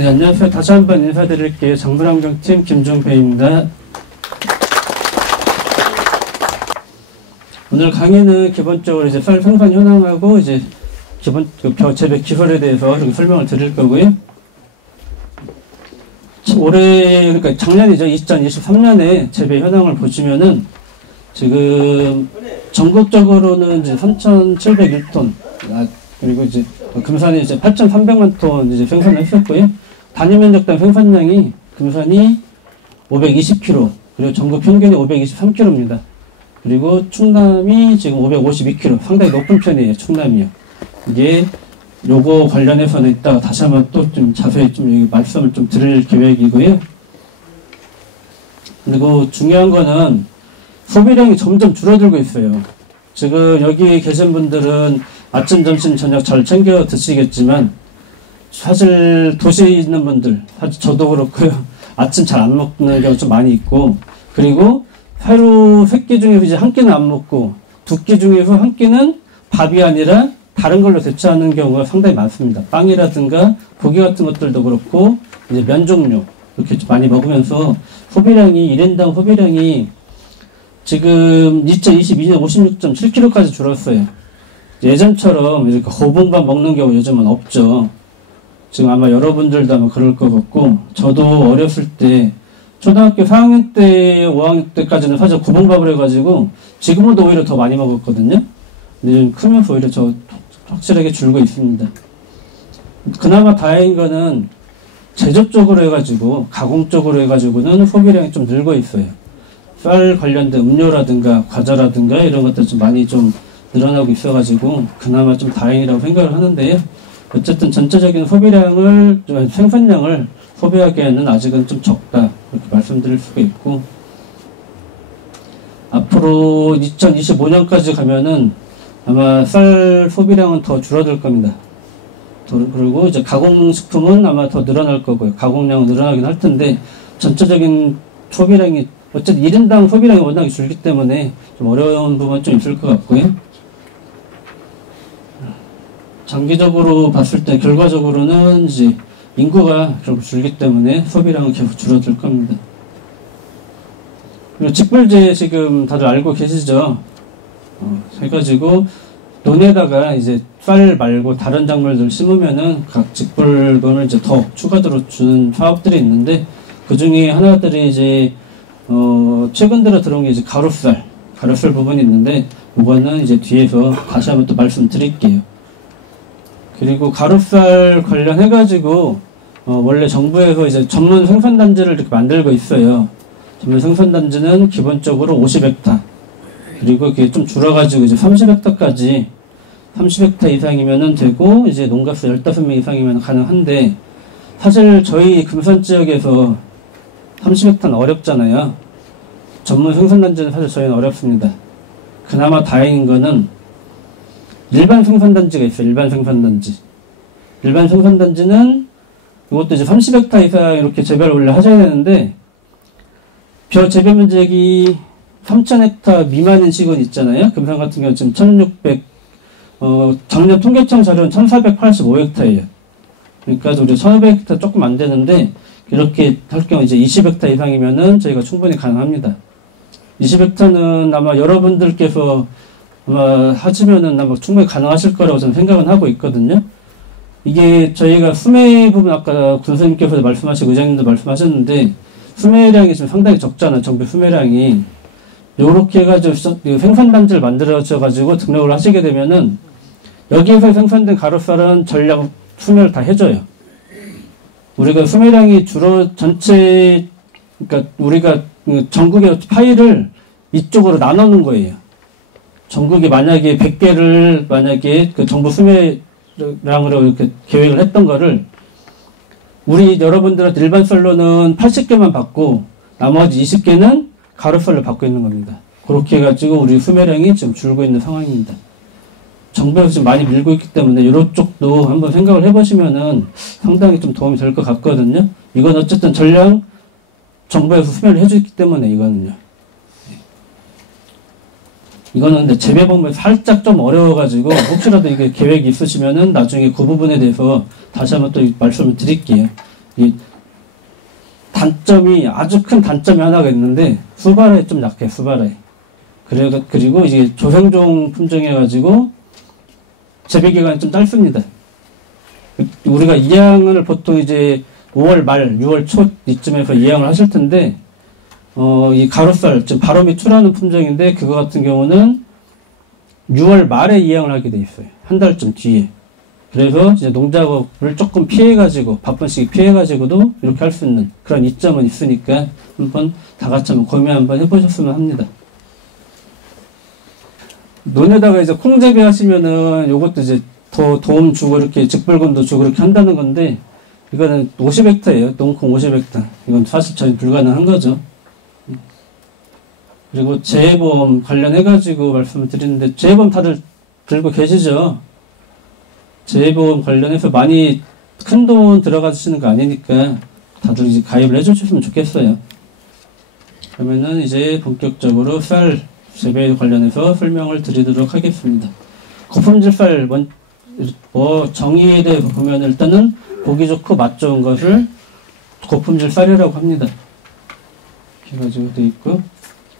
네, 안녕하세요. 다시 한번 인사드릴게요. 정부환경팀 김종배입니다. 오늘 강의는 기본적으로 이제 쌀 생산 현황하고 이제 기본 벼 재배 기술에 대해서 좀 설명을 드릴 거고요. 올해 그러니까 작년이죠. 2023년에 재배 현황을 보시면은 지금 전국적으로는 이제 3,701톤 그리고 이제 금산이 이제 8,300만 톤 이제 생산을 했었고요. 단위 면적당 생산량이 금산이 520kg, 그리고 전국 평균이 523kg입니다. 그리고 충남이 지금 552kg, 상당히 높은 편이에요. 충남이요. 이게 요거 관련해서는 이따가 다시 한번 또 좀 자세히 좀 여기 말씀을 좀 드릴 계획이고요. 그리고 중요한 거는 소비량이 점점 줄어들고 있어요. 지금 여기 계신 분들은 아침, 점심, 저녁 잘 챙겨 드시겠지만 사실 도시에 있는 분들, 사실 저도 그렇고요. 아침 잘 안 먹는 경우 좀 많이 있고, 그리고 하루 3끼 중에서 이제 한 끼는 안 먹고 2끼 중에서 한 끼는 밥이 아니라 다른 걸로 대체하는 경우가 상당히 많습니다. 빵이라든가 고기 같은 것들도 그렇고 이제 면 종류 이렇게 좀 많이 먹으면서 소비량이 1인당 소비량이 지금 2022년 56.7kg까지 줄었어요. 예전처럼 이렇게 호봉밥 먹는 경우 요즘은 없죠. 지금 아마 여러분들도 아마 그럴 것 같고, 저도 어렸을 때 초등학교 4학년 때 5학년 때까지는 사실 호봉밥을 해가지고 지금은 오히려 더 많이 먹었거든요. 근데 좀 크면서 오히려 저 확실하게 줄고 있습니다. 그나마 다행인 거는 제조 쪽으로 해가지고 가공 쪽으로 해가지고는 소비량이 좀 늘고 있어요. 쌀 관련된 음료라든가 과자라든가 이런 것들 좀 많이 좀 늘어나고 있어가지고 그나마 좀 다행이라고 생각을 하는데요. 어쨌든 전체적인 소비량을, 생산량을 소비하기에는 아직은 좀 적다, 이렇게 말씀드릴 수가 있고, 앞으로 2025년까지 가면은 아마 쌀 소비량은 더 줄어들 겁니다. 그리고 이제 가공식품은 아마 더 늘어날 거고요. 가공량은 늘어나긴 할 텐데, 전체적인 소비량이, 어쨌든 1인당 소비량이 워낙 줄기 때문에 좀 어려운 부분은 좀 있을 것 같고요. 장기적으로 봤을 때 결과적으로는 이제 인구가 결국 줄기 때문에 소비량은 계속 줄어들 겁니다. 그리고 직불제 지금 다들 알고 계시죠? 해가지고 논에다가 이제 쌀 말고 다른 작물들 심으면은 각 직불금을 이제 더 추가적으로 주는 사업들이 있는데, 그 중에 하나들이 이제 최근 들어 들어온 게 이제 가로쌀 부분이 있는데, 이거는 이제 뒤에서 다시 한번 또 말씀드릴게요. 그리고 가로쌀 관련해가지고, 원래 정부에서 이제 전문 생산단지를 이렇게 만들고 있어요. 전문 생산단지는 기본적으로 50헥타. 그리고 그게 좀 줄어가지고 이제 30헥타까지, 30헥타 이상이면은 되고, 이제 농가수 15명 이상이면 가능한데, 사실 저희 금산 지역에서 30헥타는 어렵잖아요. 전문 생산단지는 사실 저희는 어렵습니다. 그나마 다행인 거는 일반 생산단지가 있어요. 일반 생산단지. 일반 생산단지는 이것도 이제 30헥타 이상 이렇게 재배를 원래 하셔야 되는데, 벼 재배 면적이 3,000헥타 미만인 시군 있잖아요. 금산 같은 경우는 지금 1,600, 작년 통계청 자료는 1,485헥타예요. 그러니까 우리 1,500헥타 조금 안 되는데, 이렇게 할 경우 이제 20헥타 이상이면은 저희가 충분히 가능합니다. 20헥타는 아마 여러분들께서 아마 하시면은 아마 충분히 가능하실 거라고 저는 생각은 하고 있거든요. 이게 저희가 수매 부분 아까 군수님께서도 말씀하시고 의장님도 말씀하셨는데, 수매량이 지금 상당히 적잖아요. 정비 수매량이. 요렇게 해가지고 생산단지를 만들어져가지고 등록을 하시게 되면은 여기에서 생산된 가로쌀은 전량 수매를 다 해줘요. 우리가 수매량이 주로 전체, 그러니까 우리가 전국의 파일을 이쪽으로 나누는 거예요. 전국에 만약에 100개를 만약에 그 정부 수매량으로 이렇게 계획을 했던 거를 우리 여러분들한테 일반 썰로는 80개만 받고 나머지 20개는 가로썰로 받고 있는 겁니다. 그렇게 해가지고 우리 수매량이 지금 줄고 있는 상황입니다. 정부에서 지금 많이 밀고 있기 때문에 이런 쪽도 한번 생각을 해보시면은 상당히 좀 도움이 될 것 같거든요. 이건 어쨌든 전량 정부에서 수매를 해주기 때문에 이거는요. 이거는 근데 재배 방법이 살짝 좀 어려워가지고 혹시라도 이게 계획이 있으시면은 나중에 그 부분에 대해서 다시 한번 또 말씀을 드릴게요. 이 단점이, 아주 큰 단점이 하나가 있는데, 수발에 좀 약해, 수발에. 그리고 이제 조생종 품종이어가지고, 재배기간이 좀 짧습니다. 우리가 이양을 보통 이제 5월 말, 6월 초 이쯤에서 이양을 하실 텐데, 이 가로살, 즉 바로미 2라는 품종인데, 그거 같은 경우는 6월 말에 이양을 하게 돼 있어요. 한 달쯤 뒤에. 그래서 이제 농작업을 조금 피해가지고, 바쁜 시기 피해가지고도 이렇게 할 수 있는 그런 이점은 있으니까 한번 다 같이 한번 고민 한번 해보셨으면 합니다. 논에다가 이제 콩 재배하시면은 요것도 이제 더 도움 주고 이렇게 직불금도 주고 이렇게 한다는 건데, 이거는 50헥타예요. 농콩 50헥타. 이건 사실 저희 불가능한 거죠. 그리고 재해보험 관련해가지고 말씀을 드리는데, 재해보험 다들 들고 계시죠? 재해보험 관련해서 많이 큰 돈 들어가시는 거 아니니까 다들 이제 가입을 해주셨으면 좋겠어요. 그러면은 이제 본격적으로 쌀 재배 관련해서 설명을 드리도록 하겠습니다. 고품질 쌀, 정의에 대해서 보면 일단은 보기 좋고 맛 좋은 것을 고품질 쌀이라고 합니다. 이렇게 해가지고 돼 있고,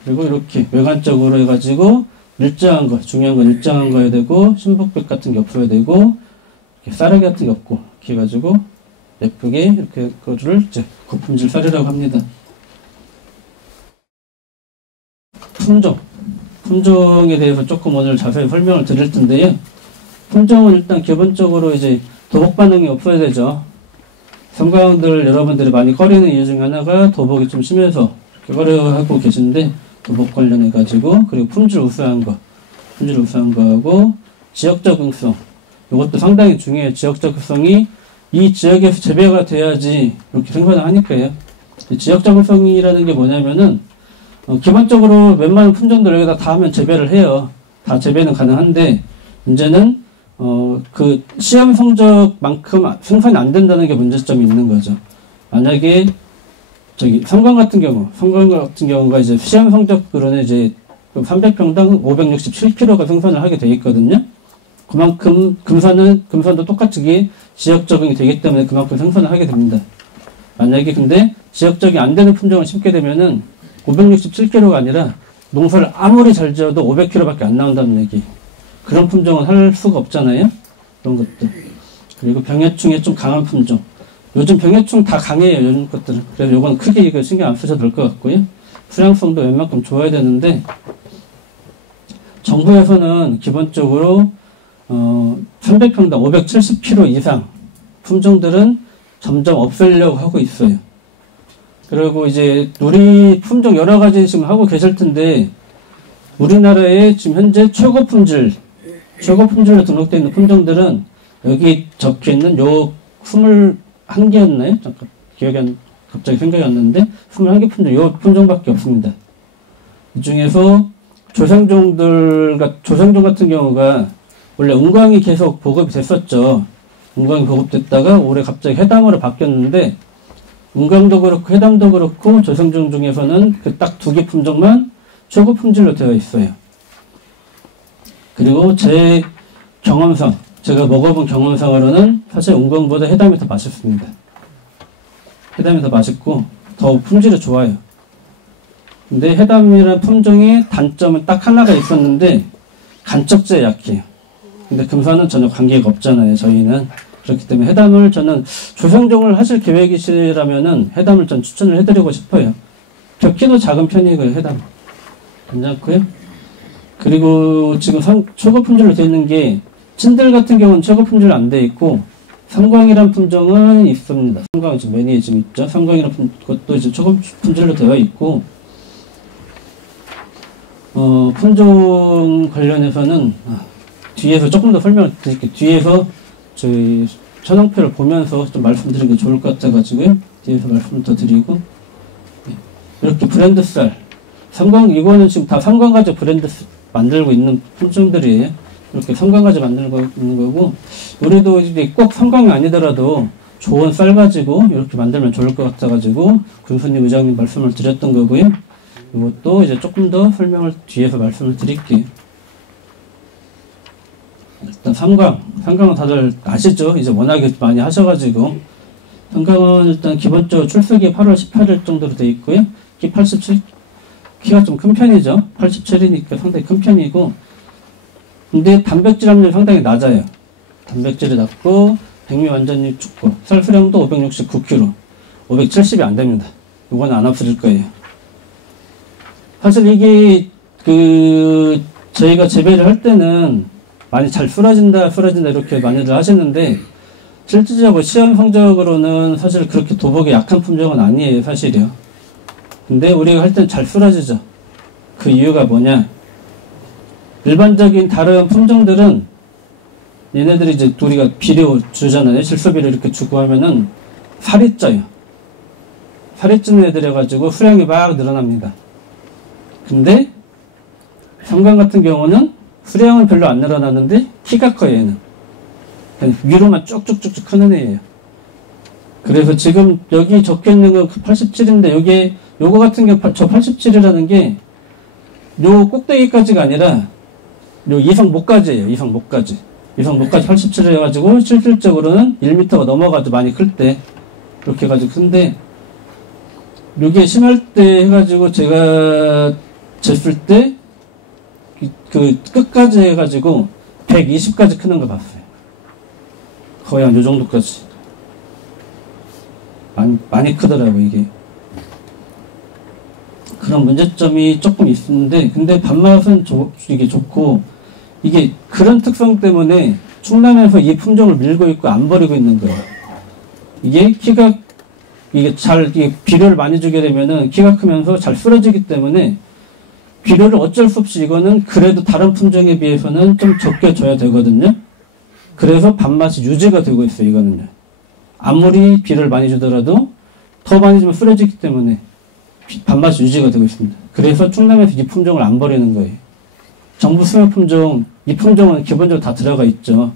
그리고 이렇게 외관적으로 해가지고 일정한 거, 중요한 건 일정한 거야 되고, 신복백 같은 게 없어야 되고, 쌀아기 같은 게 없고, 이렇게 해가지고 예쁘게 이렇게 거를 이제 고품질 쌀이라고 합니다. 품종에 대해서 조금 오늘 자세히 설명을 드릴 텐데요. 품종은 일단 기본적으로 이제 도복 반응이 없어야 되죠. 성광들 여러분들이 많이 꺼리는 이유 중에 하나가 도복이 좀 심해서 이렇게 꺼려하고 계신데, 도복 관련해가지고, 그리고 품질 우수한 거하고, 지역 적응성. 이것도 상당히 중요해요. 지역 적응성이 이 지역에서 재배가 돼야지 이렇게 생산을 하니까요. 지역 적응성이라는 게 뭐냐면은, 기본적으로 웬만한 품종들 여기다 다 하면 재배를 해요. 다 재배는 가능한데, 문제는, 그 시험 성적만큼 생산이 안 된다는 게 문제점이 있는 거죠. 만약에, 성광 같은 경우가 이제 시험 성적으로는 이제 300평당 567kg가 생산을 하게 돼 있거든요. 그만큼 금산도 똑같이 지역 적응이 되기 때문에 그만큼 생산을 하게 됩니다. 만약에 근데 지역 적응이 안 되는 품종을 심게 되면은 567kg가 아니라 농사를 아무리 잘 지어도 500kg밖에 안 나온다는 얘기. 그런 품종은 할 수가 없잖아요. 그런 것들. 그리고 병해충에 좀 강한 품종. 요즘 병해충 다 강해요. 요즘 것들은. 그래서 요건 크게 이거 신경 안 쓰셔도 될 것 같고요. 수량성도 웬만큼 좋아야 되는데, 정부에서는 기본적으로 300평당 570kg 이상 품종들은 점점 없애려고 하고 있어요. 그리고 이제 우리 품종 여러 가지 지금 하고 계실 텐데, 우리나라에 지금 현재 최고 품질로 등록되어 있는 품종들은 여기 적혀 있는 요 21개였나요? 잠깐 갑자기 생각이 안 나는데 21개 품종, 요 품종밖에 없습니다. 이 중에서 조생종 같은 경우가 원래 은광이 계속 보급이 됐었죠. 은광이 보급됐다가 올해 갑자기 해담으로 바뀌었는데, 은광도 그렇고 해담도 그렇고 조생종 중에서는 그 딱 2개 품종만 최고 품질로 되어 있어요. 그리고 제 경험상, 제가 먹어본 경험상으로는 사실 은광보다 해담이 더 맛있습니다. 해담이 더 맛있고 더 품질이 좋아요. 근데 해담이라는 품종의 단점은 딱 하나가 있었는데, 간척제에 약해요. 근데 금산은 전혀 관계가 없잖아요, 저희는. 그렇기 때문에 해담을 저는 조생종을 하실 계획이시라면은 해담을 전 추천을 해드리고 싶어요. 벽키도 작은 편이고요, 해담. 괜찮고요. 그리고 지금 최고 품질로 되어 있는 게, 찐들 같은 경우는 최고 품질로 안 되어 있고, 삼광이란 품종은 있습니다. 삼광 지금 메뉴에 지금 있죠. 삼광이란 것도 이제 최고 품질로 되어 있고, 품종 관련해서는 뒤에서 조금 더 설명을 드릴게요. 뒤에서 저희 천왕표를 보면서 좀 말씀드리는 게 좋을 것 같아가지고요. 뒤에서 말씀을 더 드리고, 이렇게 브랜드 쌀, 이거는 지금 다 삼광가지 브랜드 만들고 있는 품종들이에요. 이렇게 삼광가지 만들고 있는 거고, 우리도 이제 꼭 삼광이 아니더라도 좋은 쌀 가지고 이렇게 만들면 좋을 것 같아가지고 군수님 의장님 말씀을 드렸던 거고요. 이것도 이제 조금 더 설명을 뒤에서 말씀을 드릴게요. 일단 삼광은 다들 아시죠? 이제 워낙에 많이 하셔가지고, 성강은 일단 기본적으로 출석이 8월 18일 정도로 되어 있고요. 키 87, 키가 좀 큰 편이죠. 87이니까 상당히 큰 편이고, 근데 단백질 함량이 상당히 낮아요. 단백질이 낮고, 백미 완전히 죽고, 살 수량도 569kg, 570이 안 됩니다. 이건 안 없어질 거예요. 사실 이게, 저희가 재배를 할 때는 많이 잘 수라진다 이렇게 많이들 하시는데, 실질적으로 시험 성적으로는 사실 그렇게 도복이 약한 품종은 아니에요, 사실이요. 근데 우리가 할 땐 잘 수라지죠. 그 이유가 뭐냐? 일반적인 다른 품종들은 얘네들이 이제 우리가 비료 주잖아요. 질소비료 이렇게 주고 하면은 살이 쪄요. 살이 찌는 애들 해가지고 수량이 막 늘어납니다. 근데 성강 같은 경우는 수량은 별로 안 늘어나는데 키가 커요, 얘는. 위로만 쭉쭉쭉쭉 크는 애예요. 그래서 지금 여기 적혀 있는 건 87인데 여기에 요거 같은 경우 저 87이라는 게 요 꼭대기까지가 아니라 요 이성 목까지예요. 이성 목까지 87을 해가지고 실질적으로는 1m가 넘어가도 많이 클 때 이렇게 해가지고 큰데 요게 심할 때 해가지고 제가 쟀을 때 그 끝까지 해가지고 120까지 크는 거 봤어요. 거의 한 요 정도까지 많이 크더라고 이게. 그런 문제점이 조금 있는데, 근데 밥맛은 이게 좋고, 이게 그런 특성 때문에 충남에서 이 품종을 밀고 있고 안 버리고 있는 거예요. 이게 키가, 이게 비료를 많이 주게 되면은 키가 크면서 잘 쓰러지기 때문에 비료를 어쩔 수 없이 이거는 그래도 다른 품종에 비해서는 좀 적게 줘야 되거든요. 그래서 밥맛이 유지가 되고 있어요, 이거는요. 아무리 비료를 많이 주더라도 더 많이 주면 쓰러지기 때문에 밥맛이 유지가 되고 있습니다. 그래서 충남에서 이 품종을 안 버리는 거예요. 정부 수명 품종, 이 품종은 기본적으로 다 들어가 있죠.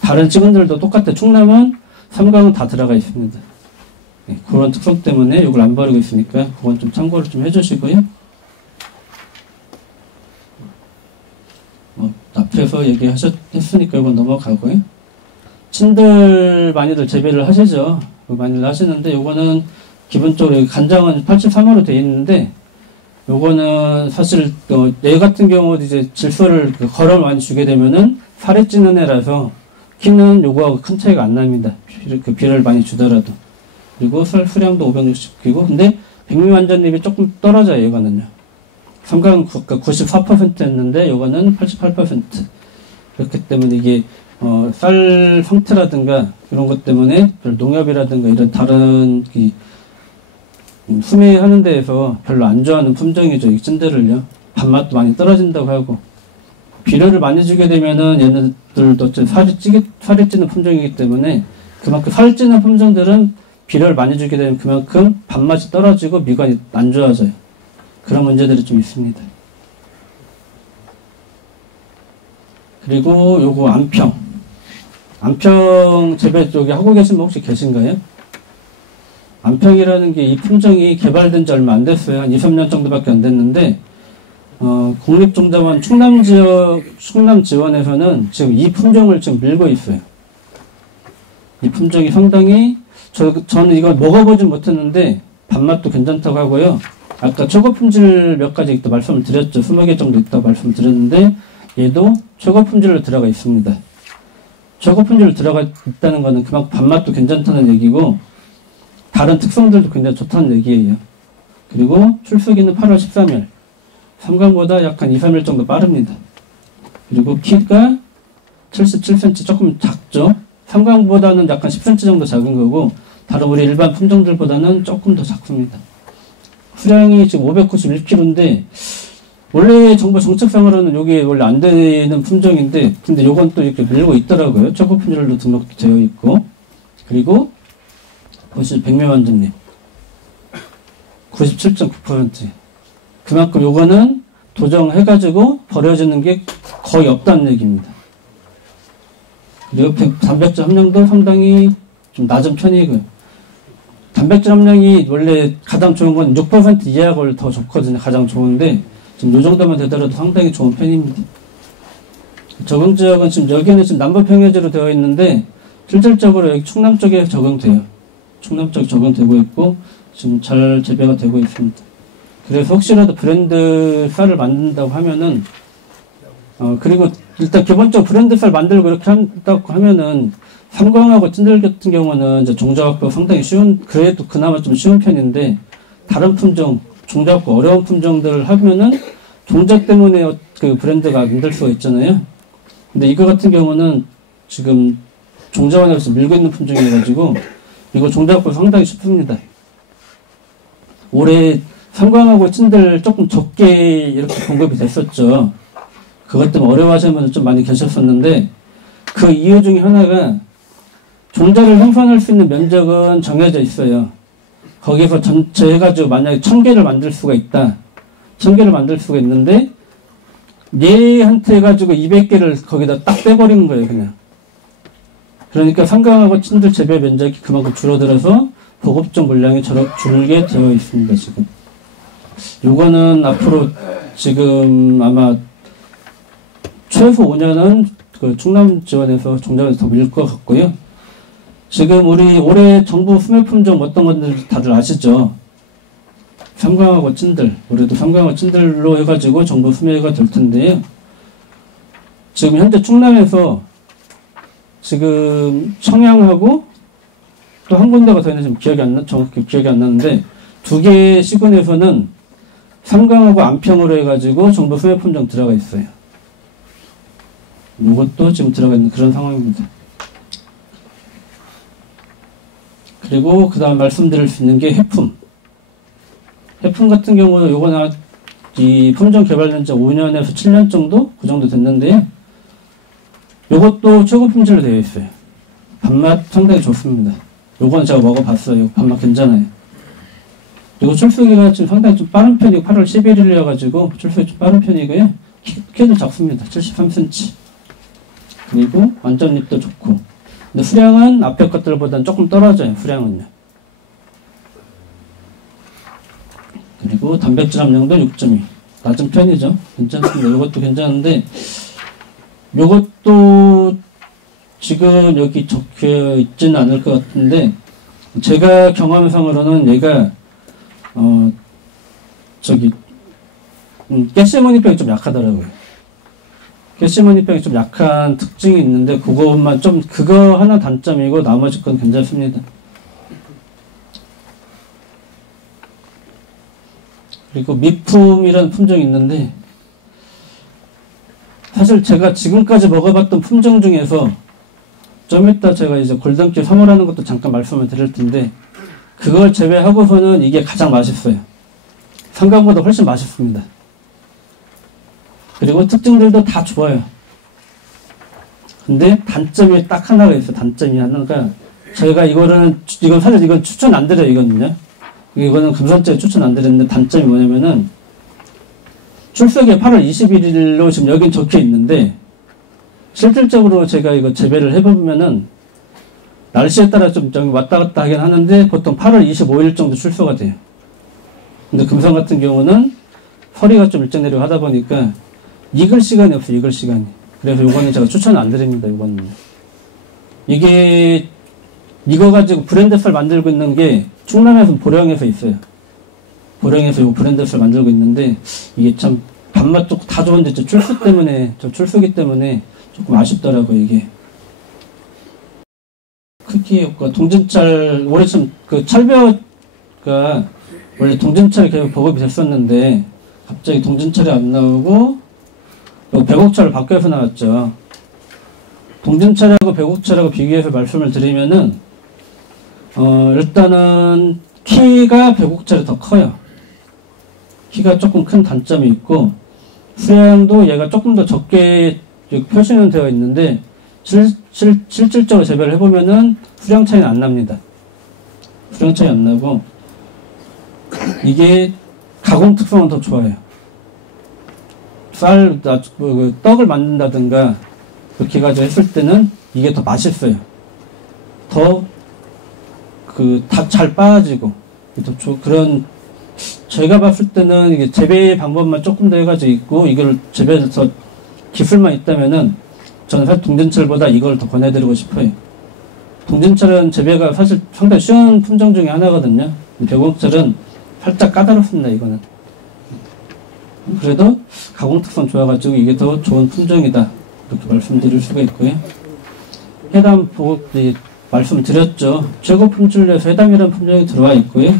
다른 직원들도 똑같아요. 충남은 삼강은 다 들어가 있습니다. 네, 그런 특성 때문에 이걸 안 버리고 있으니까 그건 좀 참고를 좀 해주시고요. 앞에서 얘기했으니까 이건 넘어가고요. 친들 많이들 재배를 하시죠. 많이들 하시는데 요거는 기본적으로 간장은 83호로 되어 있는데 요거는 사실 얘 같은 경우도 이제 질소를 걸어 많이 주게 되면은 살이 찌는 애라서 키는 요거하고 큰 차이가 안 납니다. 비료를 많이 주더라도. 그리고 살 수량도 560kg. 근데 백미완전잎이 조금 떨어져요, 이거는요. 삼강은 94%였는데 요거는 88%. 그렇기 때문에 이게 쌀 상태라든가 이런 것 때문에 농협이라든가 이런 다른 수매하는 데에서 별로 안 좋아하는 품종이죠. 이 찐들을요. 밥맛도 많이 떨어진다고 하고 비료를 많이 주게 되면은 얘네들도 살이 찌는 품종이기 때문에 그만큼 살이 찌는 품종들은 비료를 많이 주게 되면 그만큼 밥맛이 떨어지고 미관이 안 좋아져요. 그런 문제들이 좀 있습니다. 그리고 요거 안평 재배 쪽에 하고 계신 분 혹시 계신가요? 안평이라는 게 이 품종이 개발된 지 얼마 안 됐어요. 한 2, 3년 정도밖에 안 됐는데, 국립종자원 충남 지원에서는 지금 이 품종을 지금 밀고 있어요. 이 품종이 상당히, 저는 이걸 먹어보진 못했는데, 밥맛도 괜찮다고 하고요. 아까 초고 품질 몇 가지 또 말씀을 드렸죠. 20개 정도 있다고 말씀을 드렸는데, 얘도 초고 품질로 들어가 있습니다. 초고 품질로 들어가 있다는 거는 그만큼 밥맛도 괜찮다는 얘기고, 다른 특성들도 굉장히 좋다는 얘기예요. 그리고 출석기는 8월 13일. 삼강보다 약 한 2, 3일 정도 빠릅니다. 그리고 키가 77cm 조금 작죠. 삼강보다는 약간 10cm 정도 작은 거고 다른 우리 일반 품종들보다는 조금 더 작습니다. 수량이 지금 591kg인데 원래 정부 정책상으로는 여기 원래 안 되는 품종인데 근데 요건 또 이렇게 밀고 있더라고요. 초고 품질로 등록되어 있고 그리고 보시면 백미완전잎 97.9%. 그만큼 요거는 도정해가지고 버려지는 게 거의 없다는 얘기입니다. 그리고 단백질 함량도 상당히 좀 낮은 편이고요. 단백질 함량이 원래 가장 좋은 건 6% 이하가 더 좋거든요. 가장 좋은데 지금 요 정도만 되더라도 상당히 좋은 편입니다. 적용 지역은 지금 여기는 지금 남부평야지로 되어 있는데 실질적으로 여기 충남 쪽에 적용돼요. 충남 쪽에 적용되고 있고 지금 잘 재배가 되고 있습니다. 그래서 혹시라도 브랜드 쌀을 만든다고 하면은 그리고 일단 기본적으로 브랜드 쌀 만들고 이렇게 한다고 하면은 삼광하고 찐들 같은 경우는 이제 종자갖고 상당히 쉬운, 그래도 그나마 좀 쉬운 편인데 다른 품종, 종자갖고 어려운 품종들을 하면은 종자 때문에 그 브랜드가 만들 수가 있잖아요. 근데 이거 같은 경우는 지금 종자원에서 밀고 있는 품종이어가지고 이거 종자갖고 상당히 쉽습니다. 올해 삼광하고 찐들 조금 적게 이렇게 공급이 됐었죠. 그것 때문에 어려워하시는 분들 좀 많이 계셨었는데 그 이유 중에 하나가 종자를 생산할 수 있는 면적은 정해져 있어요. 거기에서 전체 해가지고 만약에 1000개를 만들 수가 있다. 1000개를 만들 수가 있는데 얘한테 해가지고 200개를 거기다 딱 빼버리는 거예요, 그냥. 그러니까 삼광하고 찐들 재배 면적이 그만큼 줄어들어서 보급종 물량이 줄게 되어 있습니다, 지금. 요거는 앞으로 지금 아마 최소 5년은 그 충남 지원에서 종자에서 더 밀 것 같고요. 지금 우리 올해 정부 수매 품종 어떤 건지 다들 아시죠? 삼광하고 찐들. 올해도 삼광하고 찐들로 해가지고 정부 수매가 될 텐데요. 지금 현재 충남에서 지금 청양하고 또 한 군데가 더 있는지 정확히 기억이 안 나는데 두 개의 시군에서는 삼광하고 안평으로 해가지고 정부 수매 품종 들어가 있어요. 이것도 지금 들어가 있는 그런 상황입니다. 그리고 그 다음 말씀드릴 수 있는 게 해품. 해품 같은 경우는 요거는 이 품종 개발된 지 5년에서 7년 정도? 그 정도 됐는데요. 요것도 최고 품질로 되어 있어요. 밥맛 상당히 좋습니다. 요거는 제가 먹어봤어요. 밥맛 괜찮아요. 그리고 출수기가 지금 상당히 좀 빠른 편이고 8월 11일이어가지고 출수기 좀 빠른 편이고요. 키도 작습니다. 73cm. 그리고 완전잎도 좋고. 근데 수량은 앞에 것들보다는 조금 떨어져요. 수량은요. 그리고 단백질 함량도 6.2. 낮은 편이죠. 괜찮습니다. 이것도 괜찮은데 이것도 지금 여기 적혀 있지는 않을 것 같은데 제가 경험상으로는 얘가 가시머니병이 좀 약하더라고요. 가시머니병이 좀 약한 특징이 있는데 그것만 좀 그거 하나 단점이고 나머지 건 괜찮습니다. 그리고 미품이라는 품종이 있는데 사실 제가 지금까지 먹어봤던 품종 중에서 좀 이따 제가 이제 골든길 3호라는 것도 잠깐 말씀을 드릴 텐데 그걸 제외하고서는 이게 가장 맛있어요. 삼광보다 훨씬 맛있습니다. 그리고 특징들도 다 좋아요. 근데 단점이 딱 하나가 있어요. 단점이 하나가 저희가 이건 사실 이건 추천 안 드려요. 이거는 금산자에 추천 안 드렸는데 단점이 뭐냐면은 출석이 8월 21일로 지금 여긴 적혀 있는데 실질적으로 제가 이거 재배를 해보면은 날씨에 따라 좀 왔다 갔다 하긴 하는데 보통 8월 25일 정도 출소가 돼요. 근데 금산 같은 경우는 서리가 좀 일찍 내리고 하다 보니까 익을 시간이 없어요. 익을 시간이. 그래서 요거는 제가 추천 안 드립니다. 요거는. 이게 익어가지고 브랜드 쌀 만들고 있는 게 충남에서 보령에서 있어요. 보령에서 요 브랜드 쌀 만들고 있는데 이게 참 밥맛 좋고 다 좋은데 출수기 때문에 조금 아쉽더라고요. 이게. 크기 효과, 동진찰, 올해 좀 그 찰벼가 원래 동진찰이 계속 보급이 됐었는데 갑자기 동진찰이 안 나오고 백옥찰을 바뀌어서 나왔죠. 동진찰하고 백옥찰하고 비교해서 말씀을 드리면은 일단은 키가 백옥찰이 더 커요. 키가 조금 큰 단점이 있고 수량도 얘가 조금 더 적게 표시는 되어 있는데 실질적으로 재배를 해보면은 수량 차이는 안 납니다. 수량 차이 안 나고 이게 가공 특성은 더 좋아요. 떡을 만든다든가 그렇게 해가지고 했을 때는 이게 더 맛있어요. 더 다 잘 빠지고 그런 저희가 봤을 때는 이게 재배 방법만 조금 더 해가지고 있고 이걸 재배해서 기술만 있다면은 저는 사실 동진철보다 이걸 더 권해드리고 싶어요. 동진철은 재배가 사실 상당히 쉬운 품종 중에 하나거든요. 벼공철은 살짝 까다롭습니다, 이거는. 그래도 가공 특성 좋아가지고 이게 더 좋은 품종이다. 이렇게 말씀드릴 수가 있고요. 해담 보고 말씀드렸죠. 최고 품질에서 해담이라는 품종이 들어와 있고요.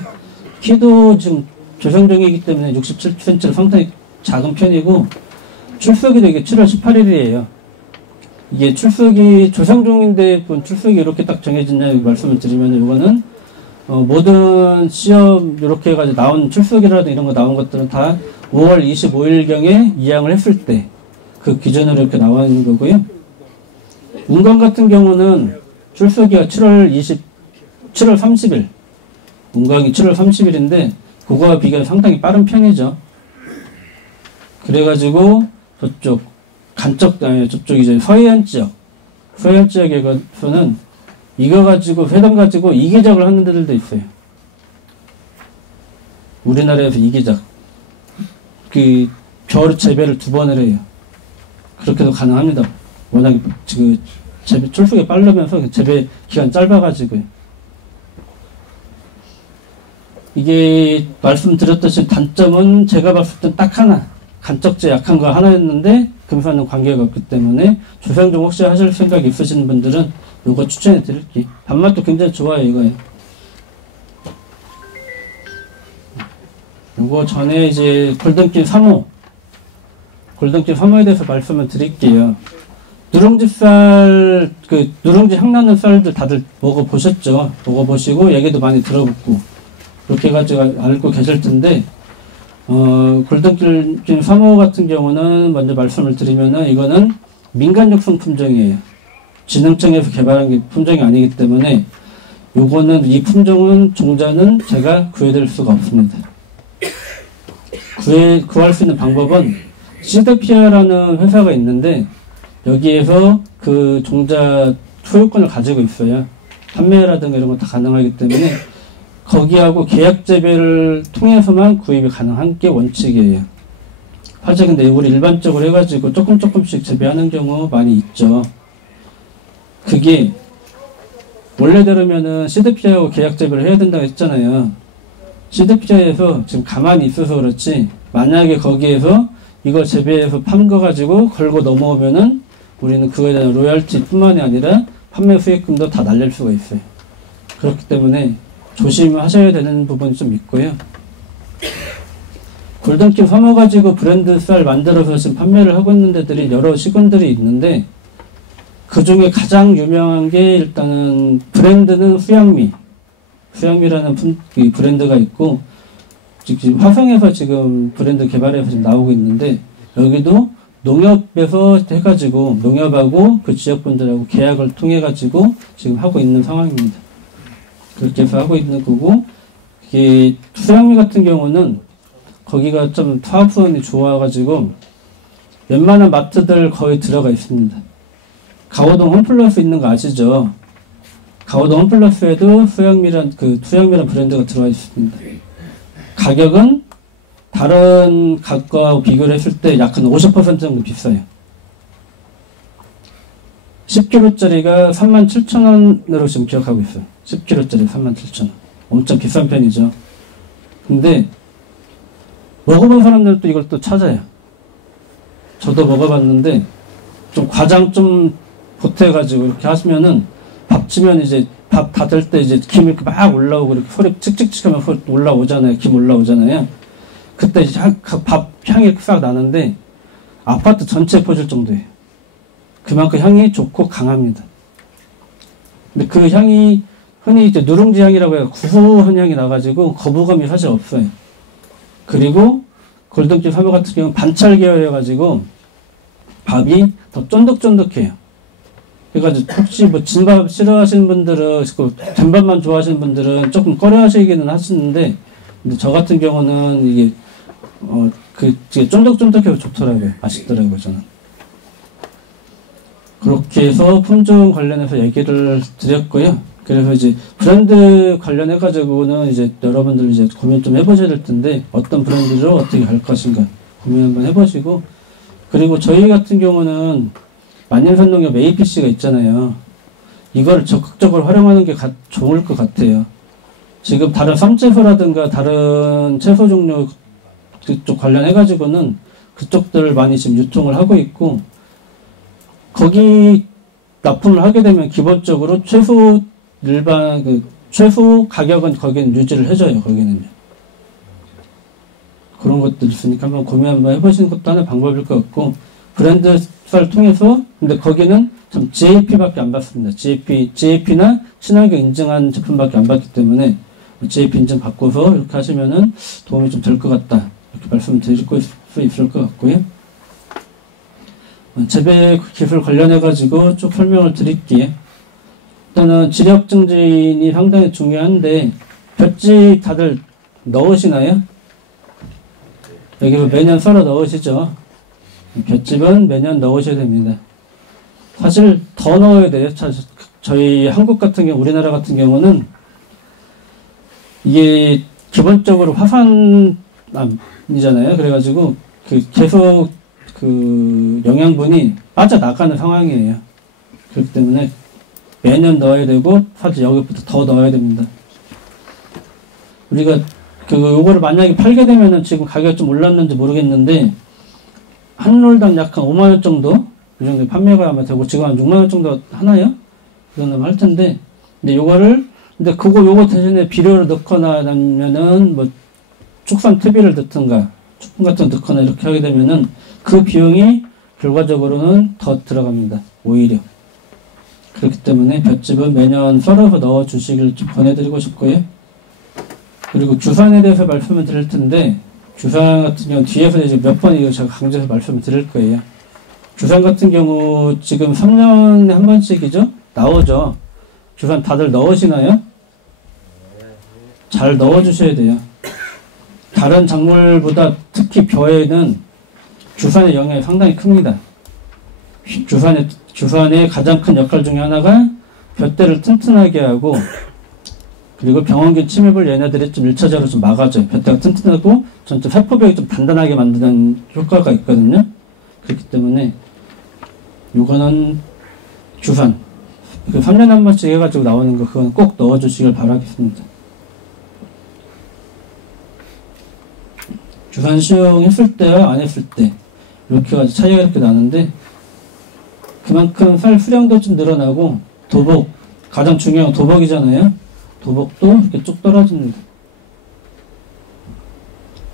키도 지금 조성종이기 때문에 67cm로 상당히 작은 편이고, 출석이 되게 7월 18일이에요. 이게 출석이 조성종인데 출석이 이렇게 딱 정해졌냐 말씀을 드리면, 이거는 모든 시험 이렇게 해가지고 나온 출석이라든가 이런 거 나온 것들은 다 5월 25일경에 이양을 했을 때 그 기준으로 이렇게 나와 있는 거고요. 운강 같은 경우는 출석이가 7월 30일. 운강이 7월 30일인데, 그거와 비교해 상당히 빠른 편이죠. 그래가지고, 저쪽, 저쪽 이제 서해안 지역에서는 이거 가지고, 회담 가지고 이기작을 하는 데들도 있어요. 우리나라에서 이기작. 겨울 재배를 2번을 해요. 그렇게도 가능합니다. 워낙 재배 출속이 빠르면서 재배 기간 짧아가지고요. 이게 말씀드렸듯이 단점은 제가 봤을 땐 딱 하나, 간척제 약한 거 하나였는데 금산은 관계가 없기 때문에 조성종 혹시 하실 생각 있으신 분들은 이거 추천해 드릴게요. 단맛도 굉장히 좋아요, 이거예요. 요거 전에 이제 골든길 3호 골든길 3호에 대해서 말씀을 드릴게요. 누룽지쌀, 누룽지 향나는 쌀들 다들 먹어보셨죠? 먹어보시고, 얘기도 많이 들어보고, 그렇게 해가지고 알고 계실 텐데, 골든길 3호 같은 경우는 먼저 말씀을 드리면은, 이거는 민간 육성 품종이에요. 진흥청에서 개발한 품종이 아니기 때문에, 이 품종은, 종자는 제가 구해드릴 수가 없습니다. 구할 수 있는 방법은, 시드피아라는 회사가 있는데, 여기에서 그 종자 소유권을 가지고 있어요. 판매라든가 이런 거 다 가능하기 때문에 거기하고 계약 재배를 통해서만 구입이 가능한 게 원칙이에요. 사실 근데 우리 일반적으로 해가지고 조금씩 재배하는 경우 많이 있죠. 그게 원래대로면은 시드피아하고 계약 재배를 해야 된다고 했잖아요. 시드피아에서 지금 가만히 있어서 그렇지, 만약에 거기에서 이걸 재배해서 판 거 가지고 걸고 넘어오면은 우리는 그거에 대한 로열티 뿐만이 아니라 판매 수익금도 다 날릴 수가 있어요. 그렇기 때문에 조심하셔야 되는 부분이 좀 있고요. 골든길 3호 가지고 브랜드 쌀 만들어서 지금 판매를 하고 있는 데들이 여러 시군들이 있는데, 그 중에 가장 유명한 게 일단은 브랜드는 수양미라는 브랜드가 있고, 지금 화성에서 지금 브랜드 개발해서 지금 나오고 있는데, 여기도 농협에서 해가지고 농협하고 그 지역분들하고 계약을 통해가지고 지금 하고 있는 상황입니다. 그렇게 해서 하고 있는 거고, 이게 수양미 같은 경우는 거기가 좀 사업수완이 좋아가지고 웬만한 마트들 거의 들어가 있습니다. 가오동 홈플러스 있는 거 아시죠? 가오동 홈플러스에도 수양미란 브랜드가 들어가 있습니다. 가격은 다른 값과 비교를 했을 때 약 한 50% 정도 비싸요. 10kg짜리가 37,000원으로 지금 기억하고 있어요. 10kg짜리 37,000원. 엄청 비싼 편이죠. 근데 먹어본 사람들도 이걸 또 찾아요. 저도 먹어봤는데 좀 과장 좀 보태가지고 이렇게 하시면은 밥 치면 이제 밥 다 될 때 이제 김이 이렇게 막 올라오고 이렇게 소리 칙칙칙 하면 소리 올라오잖아요. 김 올라오잖아요. 그때 이제 밥 향이 싹 나는데 아파트 전체에 퍼질 정도예요. 그만큼 향이 좋고 강합니다. 근데 그 향이 흔히 이제 누룽지 향이라고 해서 구수한 향이 나가지고 거부감이 사실 없어요. 그리고 골든길 3호 같은 경우는 반찰 계열이어가지고 밥이 더 쫀득쫀득해요. 그래가지고 혹시 뭐 진밥 싫어하시는 분들은, 된밥만 좋아하시는 분들은 조금 꺼려 하시기는 하시는데, 근데 저 같은 경우는 이게 쫀득쫀득해서 좋더라고요. 맛있더라고요, 저는. 그렇게 해서 품종 관련해서 얘기를 드렸고요. 그래서 이제 브랜드 관련해가지고는 이제 여러분들 이제 고민 좀 해보셔야 될 텐데, 어떤 브랜드로 어떻게 갈 것인가 고민 한번 해보시고, 그리고 저희 같은 경우는 만년산농협 APC가 있잖아요. 이걸 적극적으로 활용하는 게 좋을 것 같아요. 지금 다른 쌈채소라든가 다른 채소 종류 그쪽 관련해가지고는 그쪽들을 많이 지금 유통을 하고 있고, 거기 납품을 하게 되면 기본적으로 최소 가격은 거기는 유지를 해줘요, 거기는요. 그런 것들 있으니까 한번 고민 한번 해보시는 것도 하나의 방법일 것 같고, 브랜드 쌀 통해서, 근데 거기는 참 GAP밖에 안 받습니다. GAP나 친환경 인증한 제품밖에 안 받기 때문에 GAP 인증 받고서 이렇게 하시면은 도움이 좀 될 것 같다. 이렇게 말씀드릴 수 있을 것 같고요. 재배 기술 관련해가지고 쭉 설명을 드릴게요. 일단은 지력 증진이 상당히 중요한데, 볏짚 다들 넣으시나요? 여기 매년 썰어 넣으시죠? 볏짚은 매년 넣으셔야 됩니다. 사실 더 넣어야 돼요. 저희 한국 같은 경우, 우리나라 같은 경우는 이게 기본적으로 화산이잖아요. 그래가지고 계속 영양분이 빠져나가는 상황이에요. 그렇기 때문에 매년 넣어야 되고, 사실 여기부터 더 넣어야 됩니다. 우리가 요거를 만약에 팔게 되면은 지금 가격이 좀 올랐는지 모르겠는데, 한 롤당 약 한 5만원 정도? 이 정도 판매가 아마 되고, 지금 한 6만원 정도 하나요? 이건 할 텐데, 근데 근데 요거 대신에 비료를 넣거나 아니면은 축산 퇴비를 넣든가, 축분 같은 거 넣거나 이렇게 하게 되면은 그 비용이 결과적으로는 더 들어갑니다. 오히려. 그렇기 때문에 볏짚은 매년 썰어서 넣어 주시길 좀 권해드리고 싶고요. 그리고 주산에 대해서 말씀을 드릴 텐데, 주산 같은 경우 뒤에서 이제 몇 번 이거 제가 강조해서 말씀을 드릴 거예요. 주산 같은 경우 지금 3년에 한 번씩이죠? 나오죠? 주산 다들 넣으시나요? 잘 넣어주셔야 돼요. 다른 작물보다 특히 벼에는 주산의 영향이 상당히 큽니다. 주산의 가장 큰 역할 중에 하나가 벼대를 튼튼하게 하고, 그리고 병원균 침입을 얘네들이 좀 1차적으로 좀 막아줘요. 벼대가 튼튼하고 전체 세포벽이 좀 단단하게 만드는 효과가 있거든요. 그렇기 때문에 요거는 주산 3년에 한 번씩 해가지고 나오는 거, 그건 꼭 넣어주시길 바라겠습니다. 주산 시용했을 때와 안 했을 때 이렇게 가지고 차이가 이렇게 나는데, 그만큼 쌀 수량도 좀 늘어나고, 도복, 가장 중요한 도복이잖아요. 도복도 이렇게 쭉 떨어집니다.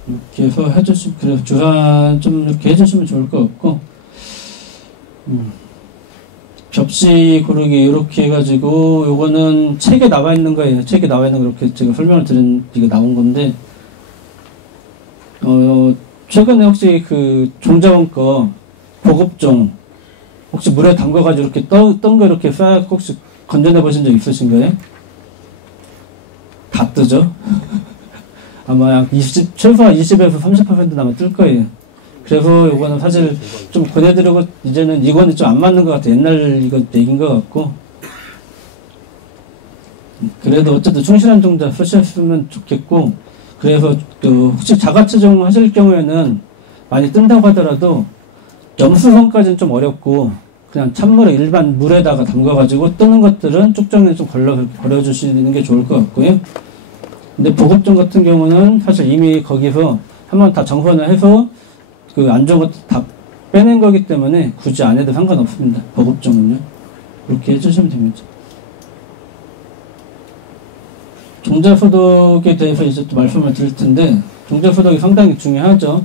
이렇게 해서 그래서 주산 좀 이렇게 해주시면 좋을 것 같고, 접시 고르기 이렇게 해가지고, 요거는 책에 나와 있는 거예요. 책에 나와 있는 거 이렇게 제가 설명을 드린, 이게 나온 건데, 최근에 혹시 종자원 거, 보급종, 혹시 물에 담가가지고 이렇게 떤 거 이렇게 싹 혹시 건져내 보신 적 있으신가요? 다 뜨죠? 아마 약 최소한 20에서 30% 아마 뜰 거예요. 그래서 요거는 사실 좀 권해드리고, 이제는 이거는 좀 안 맞는 것 같아요. 옛날 이거 얘기인 것 같고. 그래도 어쨌든 충실한 종자 쓰셨으면 좋겠고, 그래서 혹시 자가체종 하실 경우에는 많이 뜬다고 하더라도 염수선까지는 좀 어렵고, 그냥 찬물에 일반 물에다가 담가가지고 뜨는 것들은 쭉정에 좀 걸려주시는 게 좋을 것 같고요. 근데 보급종 같은 경우는 사실 이미 거기서 한번 다 정선을 해서 안 좋은 것도 다 빼낸 거기 때문에 굳이 안 해도 상관없습니다. 보급종은요. 그렇게 해주시면 됩니다. 종자소독에 대해서 이제 또 말씀을 드릴 텐데, 종자소독이 상당히 중요하죠.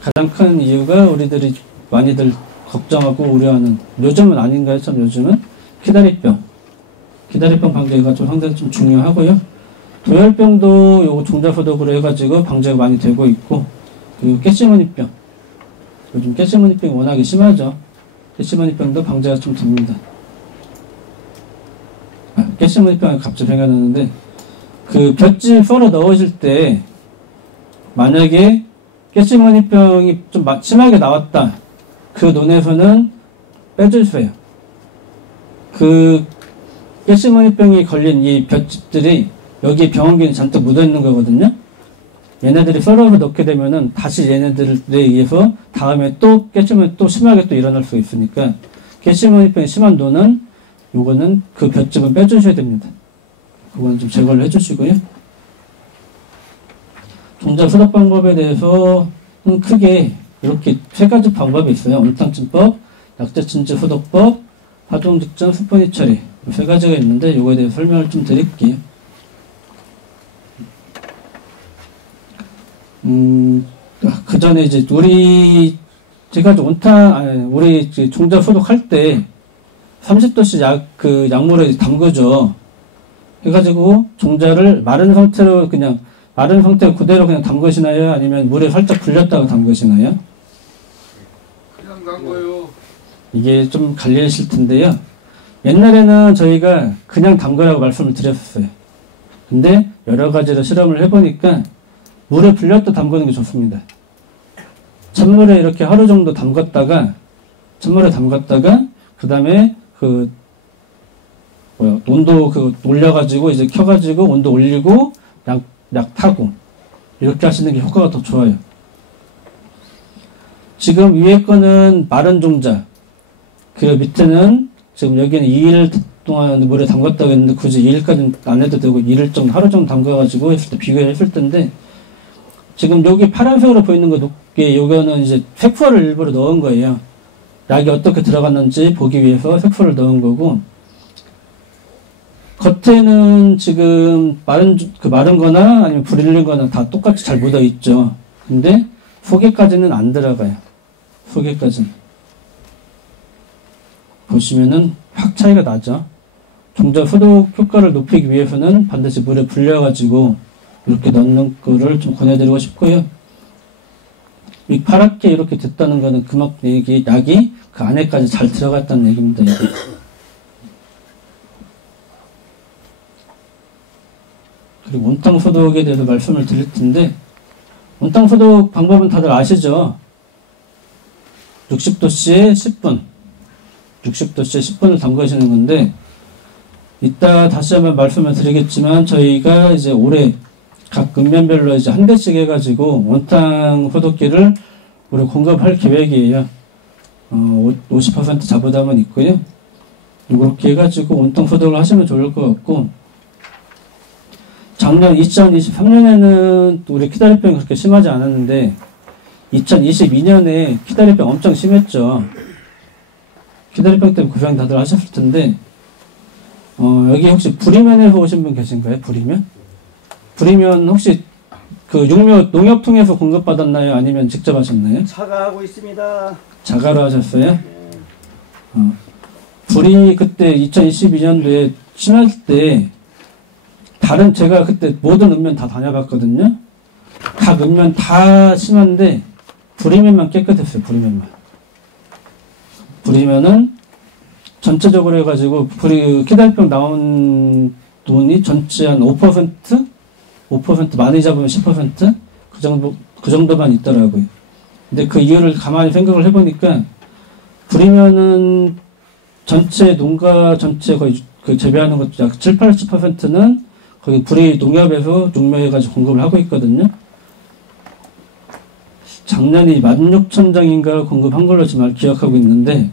가장 큰 이유가 우리들이 많이들 걱정하고 우려하는, 요즘은 아닌가요? 참 요즘은 키다리병 방제가 좀 상당히 좀 중요하고요. 도열병도 요거 종자소독으로 해가지고 방제가 많이 되고 있고, 그리고 깨시무늬병, 요즘 깨시무늬병이 워낙에 심하죠. 깨시무늬병도 방제가 좀 됩니다. 깨시무늬병이 갑자기 생각나는데, 볏짚 썰어 넣으실 때 만약에 깨시무늬병이 좀 심하게 나왔다, 그 논에서는 빼주세요. 깨시무늬병이 걸린 이 볏짚들이 여기에 병원균이 잔뜩 묻어있는 거거든요. 얘네들이 썰어서 넣게 되면은 다시 얘네들에 의해서 다음에 또 깨시무늬 또 심하게 또 일어날 수 있으니까, 깨시무늬병이 심한 논은 요거는 그 볏짚은 빼주셔야 됩니다. 그거는 좀 제거를 해주시고요. 종자 소독 방법에 대해서는 크게 이렇게 세 가지 방법이 있어요. 온탕침법, 약재침제 소독법, 파종 직전 스포니 처리 세 가지가 있는데 요거에 대해서 설명을 좀 드릴게요. 그 전에 이제 제가 우리 종자 소독할 때 30도씨 약물에 담그죠. 해가지고 종자를 마른 상태로 그대로 그냥 담그시나요? 아니면 물에 살짝 불렸다가 담그시나요? 그냥 담궈요. 이게 좀 갈리실 텐데요. 옛날에는 저희가 그냥 담그라고 말씀을 드렸었어요. 근데 여러 가지로 실험을 해보니까 물에 불렸다 담그는 게 좋습니다. 찬물에 이렇게 하루 정도 담갔다가 그 다음에 온도 올려가지고 이제 켜가지고 온도 올리고 약 타고 이렇게 하시는 게 효과가 더 좋아요. 지금 위에 거는 마른 종자, 그 밑에는 지금 여기는 2일 동안 물에 담갔다고 했는데 굳이 2일까지는 안 해도 되고 2일 정도, 하루 정도 담가가지고 했을 때 비교했을 텐데 지금 여기 파란색으로 보이는 요거는 이제 색소를 일부러 넣은 거예요. 약이 어떻게 들어갔는지 보기 위해서 색소를 넣은 거고, 겉에는 지금 마른 거나 아니면 불일린 거나 다 똑같이 잘 묻어 있죠. 근데 속에까지는 안 들어가요. 속에까지는. 보시면은 확 차이가 나죠. 종자 소독 효과를 높이기 위해서는 반드시 물에 불려가지고 이렇게 넣는 거를 좀 권해드리고 싶고요. 이 파랗게 이렇게 됐다는 거는 그만큼 이게 약이 그 안에까지 잘 들어갔다는 얘기입니다. 이게. 그리고 온탕 소독에 대해서 말씀을 드릴 텐데, 온탕 소독 방법은 다들 아시죠? 60도씨에 10분. 60도씨에 10분을 담그시는 건데, 이따 다시 한번 말씀을 드리겠지만, 저희가 이제 올해 각 읍면별로 이제 한 대씩 해가지고 온탕 소독기를 우리 공급할 계획이에요. 50% 자부담은 있고요. 이렇게 해가지고 온탕 소독을 하시면 좋을 것 같고, 작년 2023년에는 우리 키다리병이 그렇게 심하지 않았는데 2022년에 키다리병 엄청 심했죠. 키다리병 때문에 고생 다들 하셨을 텐데 여기 혹시 부리면에서 오신 분 계신가요? 부리면 혹시 그 육묘 농협 통해서 공급받았나요? 아니면 직접 하셨나요? 자가하고 있습니다. 자가로 하셨어요? 불이 그때 2022년도에 심할 때 제가 그때 모든 읍면 다 다녀봤거든요. 각 읍면 다 심한데 부리면만 깨끗했어요. 부리면은 전체적으로 해가지고 키달병 나온 돈이 전체 한 5% 많이 잡으면 10% 그 정도만 있더라고요. 근데 그 이유를 가만히 생각을 해보니까 부리면은 전체 농가 전체 거의 그 재배하는 것 약 70~80%는 거기 부리 농협에서 육묘해가지고 공급을 하고 있거든요. 작년이 16,000장인가 공급한 걸로 지금 기억하고 있는데,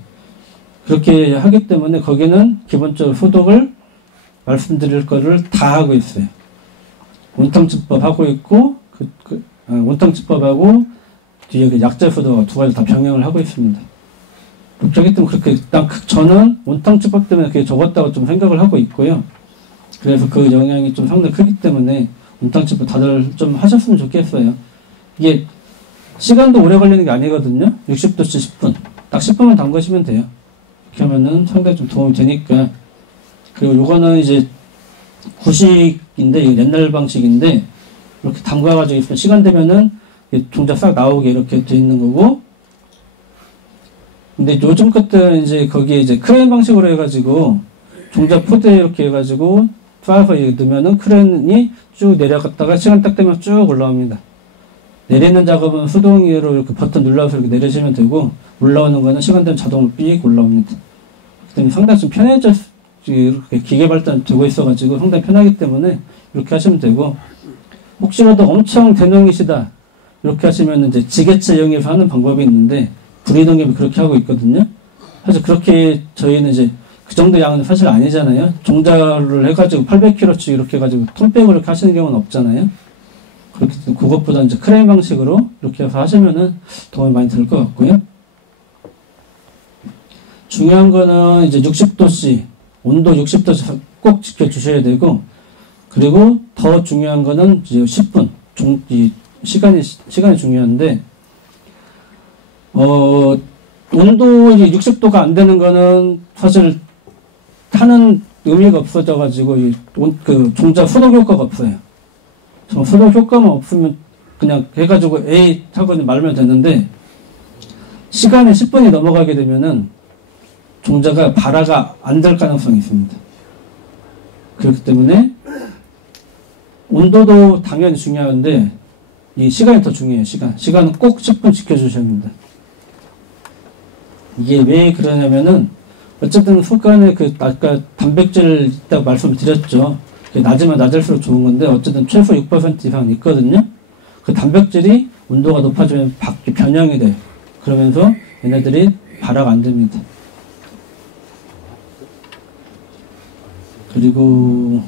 그렇게 하기 때문에 거기는 기본적으로 소독을 말씀드릴 거를 다 하고 있어요. 온탕침법 하고 있고, 온탕침법하고 뒤에 그 약재 소독 두 가지 다 병행을 하고 있습니다. 그렇기 때문에 저는 온탕침법 때문에 그게 적었다고 좀 생각을 하고 있고요. 그래서 그 영향이 좀 상당히 크기 때문에 온탕침법 다들 좀 하셨으면 좋겠어요. 이게 시간도 오래 걸리는 게 아니거든요. 60도씨 10분. 딱 10분만 담그시면 돼요. 이렇게 하면은 상당히 좀 도움이 되니까. 그리고 요거는 이제 구식인데, 이거 옛날 방식인데, 이렇게 담가가지고 있으면 시간 되면은 종자 싹 나오게 이렇게 돼 있는 거고, 근데 요즘 것들은 이제 거기에 이제 크레인 방식으로 해가지고, 종자 포대에 이렇게 해가지고, 쏴서 넣으면은 크레인이 쭉 내려갔다가 시간 딱 되면 쭉 올라옵니다. 내리는 작업은 수동으로 이렇게 버튼 눌러서 이렇게 내리시면 되고, 올라오는 거는 시간 되면 자동으로 삑 올라옵니다. 그 때문에 상당히 좀 이렇게 기계 발전 되고 있어가지고 상당히 편하기 때문에 이렇게 하시면 되고, 혹시라도 엄청 대농이시다 이렇게 하시면 이제 지게차 이용해서 하는 방법이 있는데, 부리농협이 그렇게 하고 있거든요. 그래서 그렇게 저희는 이제 그 정도 양은 사실 아니잖아요. 종자를 해가지고 800kg치 이렇게 해가지고 톤백으로 이렇게 하시는 경우는 없잖아요. 그렇기 때문에 그것보다 이제 크레인 방식으로 이렇게 해서 하시면은 도움이 많이 될 것 같고요. 중요한 거는 이제 60도씨, 온도 60도씨 꼭 지켜주셔야 되고, 그리고 더 중요한 거는 이제 10분, 이 시간이 중요한데, 온도 이제 60도가 안 되는 거는 사실 타는 의미가 없어져가지고, 그 종자 소독 효과가 없어요. 소독 효과만 없으면 그냥 해가지고 에이 하고 말면 되는데, 시간이 10분이 넘어가게 되면은 종자가 발화가 안 될 가능성이 있습니다. 그렇기 때문에 온도도 당연히 중요한데 이 시간이 더 중요해요. 시간은 꼭 10분 지켜주셔야 합니다. 이게 왜 그러냐면은 어쨌든 속간에 그 아까 단백질 있다고 말씀드렸죠. 낮으면 낮을수록 좋은 건데 어쨌든 최소 6% 이상 있거든요. 그 단백질이 온도가 높아지면 변형이 돼요. 그러면서 얘네들이 발화가 안 됩니다. 그리고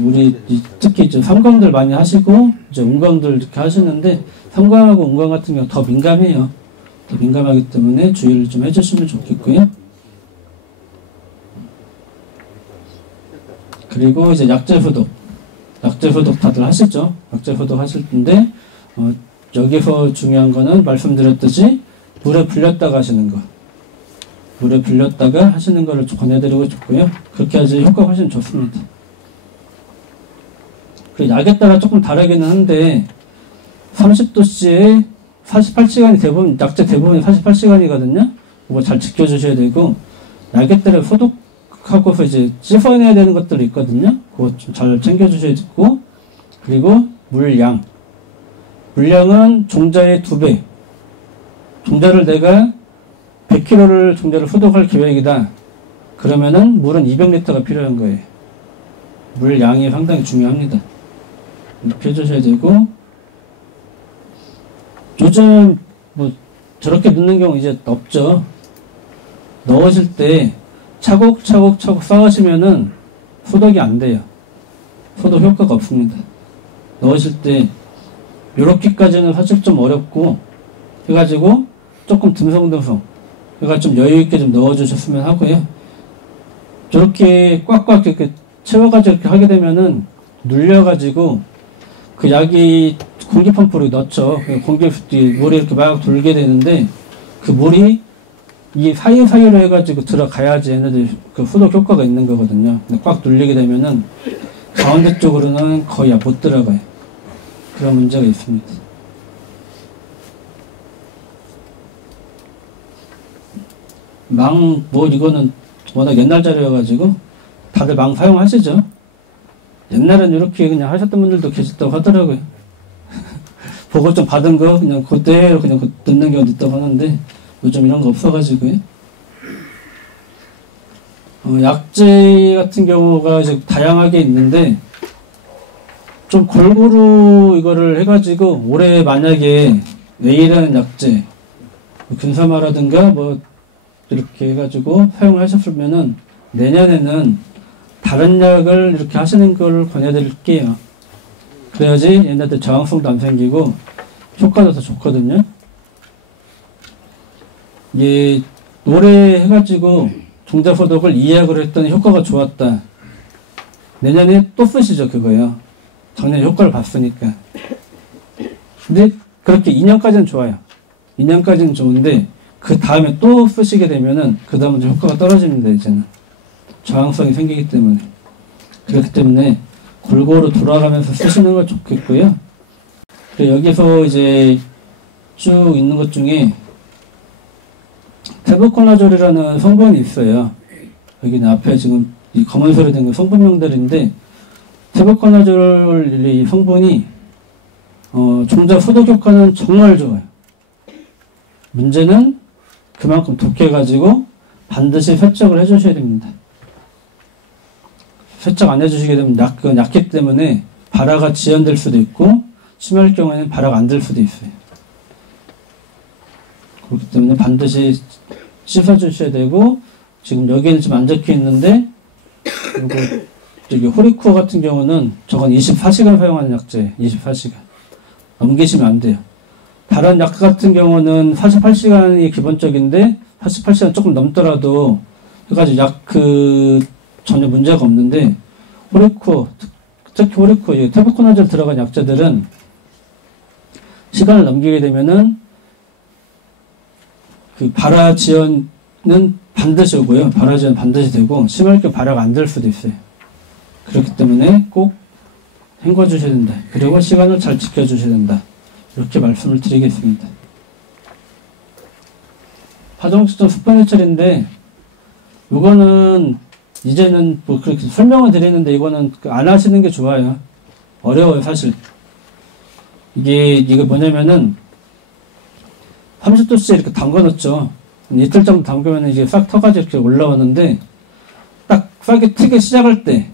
우리 특히 이제 삼광들 많이 하시고 이제 운광들 이렇게 하시는데 삼광하고 운광 같은 경우 더 민감해요. 더 민감하기 때문에 주의를 좀 해주시면 좋겠고요. 그리고 이제 약재 소독 다들 하시죠. 약재 소독 하실 텐데 여기서 중요한 거는 말씀드렸듯이 물에 불렸다가 하시는 거. 물에 불렸다가 하시는 거를 권해드리고 싶고요. 그렇게 하지 효과가 훨씬 좋습니다. 그 약에 따라 조금 다르기는 한데 30도씨에 48시간이 대부분 약재 대부분이 48시간이거든요. 그거 잘 지켜주셔야 되고 약에 따라 소독하고서 이제 씻어내야 되는 것들이 있거든요. 그거 좀 잘 챙겨주셔야 되고 그리고 물량은 종자의 2배. 종자를 내가 100kg를 종자를 소독할 계획이다. 그러면은 물은 200리터가 필요한 거예요. 물 양이 상당히 중요합니다. 이렇게 해주셔야 되고 요즘 뭐 저렇게 넣는 경우 이제 없죠. 넣으실 때 차곡차곡 쌓으시면은 소독이 안 돼요. 소독 효과가 없습니다. 넣으실 때 요렇게까지는 사실 좀 어렵고 해가지고 조금 듬성듬성 그러니까 좀 여유있게 좀 넣어주셨으면 하고요. 저렇게 꽉꽉 이렇게 채워가지고 이렇게 하게 되면은 눌려가지고 그 약이 공기 펌프로 넣죠. 물이 이렇게 막 돌게 되는데 그 물이 이 사이사이로 해가지고 들어가야지 얘네들 그 소독 효과가 있는 거거든요. 근데 꽉 눌리게 되면은 가운데 쪽으로는 거의 못 들어가요. 그런 문제가 있습니다. 이거는 워낙 옛날 자료여가지고 다들 망 사용하시죠? 옛날엔 이렇게 그냥 하셨던 분들도 계셨다고 하더라고요. 보고 좀 받은 거 그냥 그대로 그냥 넣는 경우도 있다고 하는데 요즘 이런 거 없어가지고요. 약재 같은 경우가 이제 다양하게 있는데 좀 골고루 이거를 해가지고 올해 만약에 내일은 약재 근사마라든가 뭐 이렇게 해가지고 사용하셨으면은 내년에는 다른 약을 이렇게 하시는 걸 권해드릴게요. 그래야지 얘네들 저항성도 안 생기고 효과도 더 좋거든요. 이게 올해 해가지고 종자소독을 2약으로 했더니 효과가 좋았다. 내년에 또 쓰시죠 그거요. 작년에 효과를 봤으니까. 근데 그렇게 2년까지는 좋아요. 2년까지는 좋은데 그 다음에 또 쓰시게 되면은 그 다음은 효과가 떨어집니다. 이제는 저항성이 생기기 때문에. 그렇기 때문에 골고루 돌아가면서 쓰시는 걸 좋겠고요. 그리고 여기서 이제 쭉 있는 것 중에 테부코나졸이라는 성분이 있어요. 여기는 앞에 지금 이 검은색으로 된 거 성분명들인데 테부코나졸 이 성분이 종자 소독 효과는 정말 좋아요. 문제는 그만큼 독해가지고 반드시 세척을 해주셔야 됩니다. 세척 안 해주시게 되면 그건 약기 때문에 발화가 지연될 수도 있고 심할 경우에는 발화가 안 될 수도 있어요. 그렇기 때문에 반드시 씻어주셔야 되고 지금 여기에는 지금 안 적혀 있는데, 그리고 저기 호리쿠어 같은 경우는 저건 24시간 사용하는 약제, 24시간. 넘기시면 안 돼요. 다른 약 같은 경우는 48시간이 기본적인데, 48시간 조금 넘더라도, 해가지고 전혀 문제가 없는데, 호리쿠어, 특히 호리쿠어, 테부코나졸 들어간 약제들은 시간을 넘기게 되면은 그 발화 지연은 반드시 오고요. 발화 지연 반드시 되고 심할 경우 발화가 안 될 수도 있어요. 그렇기 때문에 꼭 헹궈 주셔야 된다. 그리고 시간을 잘 지켜 주셔야 된다. 이렇게 말씀을 드리겠습니다. 파종특정 습관해철인데 이거는 이제는 뭐 그렇게 설명을 드리는데 이거는 안 하시는 게 좋아요. 어려워요, 사실. 이게 뭐냐면은 30도씨에 이렇게 담궈놓죠. 이틀 정도 담그면 이제 싹 터가지고 이렇게 올라오는데 딱 싹이 트기 시작할 때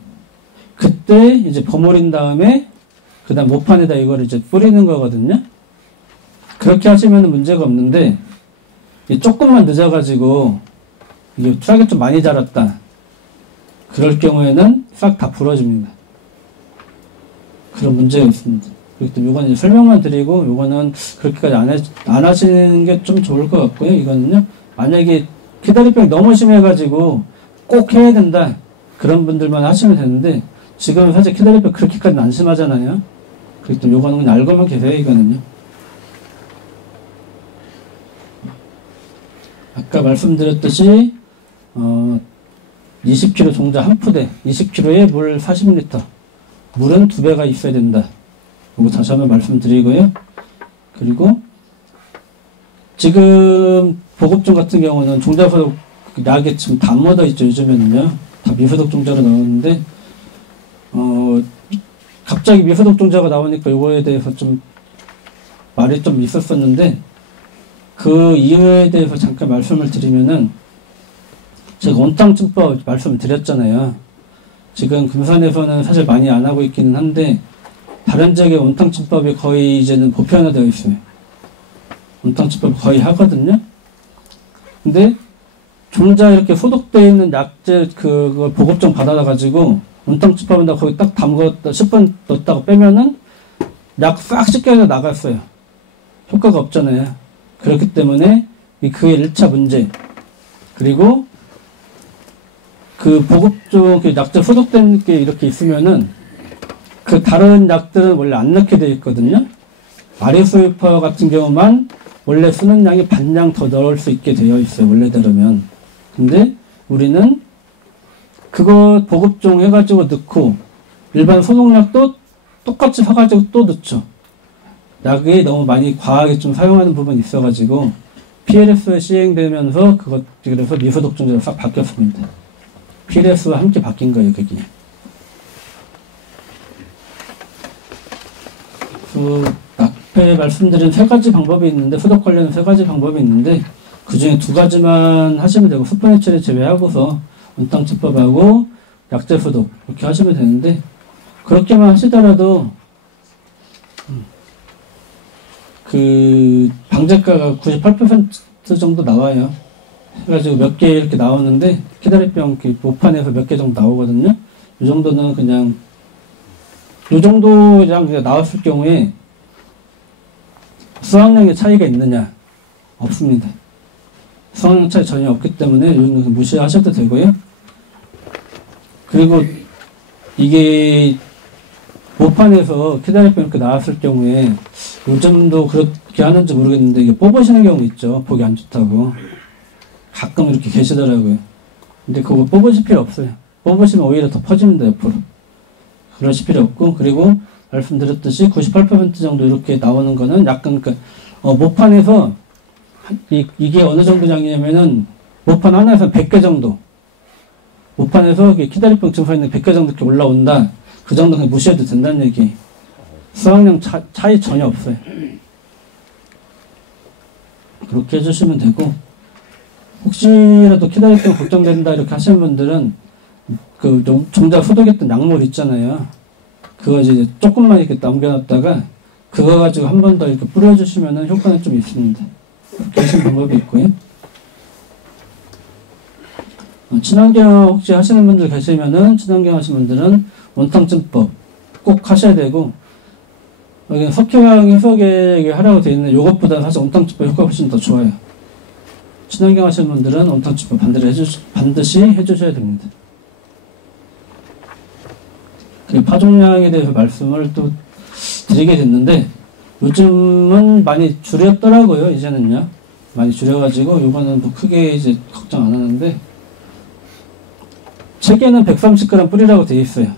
그때 이제 버무린 다음에 그 다음 모판에다 이걸 이제 뿌리는 거거든요. 그렇게 하시면 문제가 없는데 조금만 늦어가지고 이게 싹이 좀 많이 자랐다. 그럴 경우에는 싹 다 부러집니다. 그런 문제가 있습니다. 그렇기 때문에 이거는 설명만 드리고 이거는 그렇게까지 안 하시는 게 좀 좋을 것 같고요. 이거는요. 만약에 키다리병이 너무 심해가지고 꼭 해야 된다. 그런 분들만 하시면 되는데 지금은 사실 키다리병 그렇게까지는 안 심하잖아요. 그렇기 때문에 이거는 그냥 알고만 계세요. 이거는요. 아까 말씀드렸듯이 20kg 종자 한 푸대, 20kg에 물 40L, 물은 2배가 있어야 된다. 이거 다시 한번 말씀드리고요. 그리고 지금 보급종 같은 경우는 종자소독 약에 지금 다 묻어 있죠. 요즘에는요. 다 미소독 종자로 나오는데 갑자기 미소독 종자가 나오니까 이거에 대해서 좀 말이 좀 있었었는데 그 이유에 대해서 잠깐 말씀을 드리면은 제가 온탕침법 말씀을 드렸잖아요. 지금 금산에서는 사실 많이 안 하고 있기는 한데 다른 지역에 온탕침법이 거의 이제는 보편화되어 있어요. 온탕침법 거의 하거든요. 근데 종자 이렇게 소독되어 있는 약재 그걸 보급종 받아가지고 온탕침법에다 거기 딱 담궜다 10분 넣었다가 빼면은 약 싹 씻겨서 나갔어요. 효과가 없잖아요. 그렇기 때문에 그게 1차 문제. 그리고 그 보급종 그 약재 소독된 게 이렇게 있으면은 그 다른 약들은 원래 안 넣게 되어 있거든요. 아리수유퍼 같은 경우만 원래 쓰는 양이 반량 더 넣을 수 있게 되어 있어요. 원래대로면. 근데 우리는 그거 보급종 해가지고 넣고 일반 소독약도 똑같이 사가지고 또 넣죠. 약이 너무 많이 과하게 좀 사용하는 부분이 있어가지고 PLS가 시행되면서 그래서 미소독종제로 싹 바뀌었습니다. PLS와 함께 바뀐 거예요, 그게. 앞에 말씀드린 3가지 방법이 있는데, 소독 관련 3가지 방법이 있는데, 그 중에 2가지만 하시면 되고, 스포니처리 제외하고서 온탕침법하고 약재 소독, 이렇게 하시면 되는데, 그렇게만 하시더라도, 그, 방제가가 98% 정도 나와요. 해가지고 몇 개 이렇게 나오는데, 키다리병 모판에서 몇 개 정도 나오거든요. 이 정도는 그냥, 이 정도랑 그냥 나왔을 경우에, 수확량의 차이가 있느냐? 없습니다. 수확량 차이 전혀 없기 때문에, 이거는 무시하셔도 되고요. 그리고, 이게, 모판에서 키다리병 이렇게 나왔을 경우에, 요즘도 그렇게 하는지 모르겠는데, 이게 뽑으시는 경우 있죠. 보기 안 좋다고. 가끔 이렇게 계시더라고요. 근데 그거 뽑으실 필요 없어요. 뽑으시면 오히려 더 퍼집니다, 옆으로. 그러실 필요 없고, 그리고 말씀드렸듯이 98% 정도 이렇게 나오는 거는 약간, 모판에서, 이게 어느 정도 양이냐면은, 모판 하나에서 100개 정도. 모판에서 키다리병 증서 있는 100개 정도 이렇게 올라온다. 그 정도 그냥 무시해도 된다는 얘기. 수확량 차이 전혀 없어요. 그렇게 해주시면 되고, 혹시라도 키다리병 걱정된다 이렇게 하시는 분들은 그 종자 소독했던 약물 있잖아요. 그거 이제 조금만 이렇게 남겨놨다가 그거 가지고 한 번 더 이렇게 뿌려주시면 효과는 좀 있습니다. 이렇게 하시는 방법이 있고요. 친환경 혹시 하시는 분들 계시면은 친환경 하시는 분들은 원탕증법 꼭 하셔야 되고, 여기는 석회강 해석에 하라고 되어 있는 요것보다 사실 원탕증법 효과가 훨씬 더 좋아요. 친환경 하시는 분들은 원탕증법 반드시 해주셔야 됩니다. 파종량에 대해서 말씀을 또 드리게 됐는데, 요즘은 많이 줄였더라고요. 이제는요 많이 줄여가지고 요거는 뭐 크게 이제 걱정 안 하는데, 책에는 130g 뿌리라고 되어 있어요.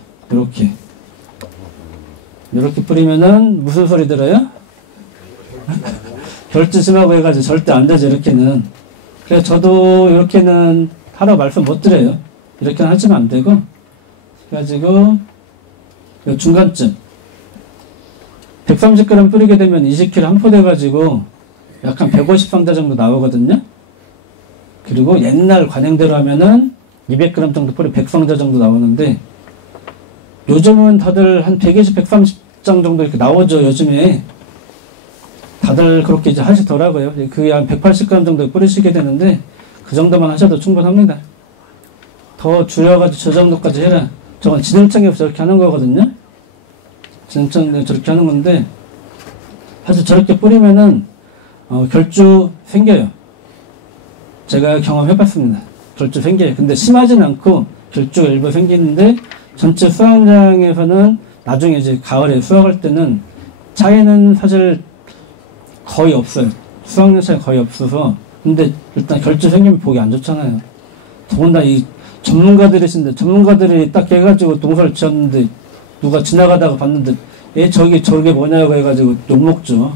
이렇게 뿌리면은 무슨 소리 들어요? 결주심하고 해가지고 절대 안 되죠. 이렇게는. 그래서 저도 이렇게는 하라고 말씀 못 드려요. 이렇게는 하시면 안 되고, 그래가지고 중간쯤 130g 뿌리게 되면 20kg 한 포 돼가지고 약간 150상자 정도 나오거든요. 그리고 옛날 관행대로 하면은 200g 정도 뿌리 100상자 정도 나오는데, 요즘은 다들 한 120, 130장 정도 이렇게 나오죠. 요즘에 다들 그렇게 이제 하시더라고요. 그게 한 180g 정도 뿌리시게 되는데, 그 정도만 하셔도 충분합니다. 더 줄여가지고 저 정도까지 해라. 저건 진흙청에서 저렇게 하는 거거든요. 진흙청에서 저렇게 하는 건데, 사실 저렇게 뿌리면은 결주 생겨요. 제가 경험해봤습니다. 결주 생겨요. 근데 심하진 않고 결주가 일부 생기는데, 전체 수확량에서는 나중에 이제 가을에 수확할 때는 차이는 사실 거의 없어요. 수확량 차이 거의 없어서. 근데 일단 결주 생기면 보기 안 좋잖아요. 더군다나 이 전문가들이신데, 전문가들이 딱 해가지고 농사를 지었는데 누가 지나가다가 봤는데 저게 뭐냐고 해가지고 욕먹죠.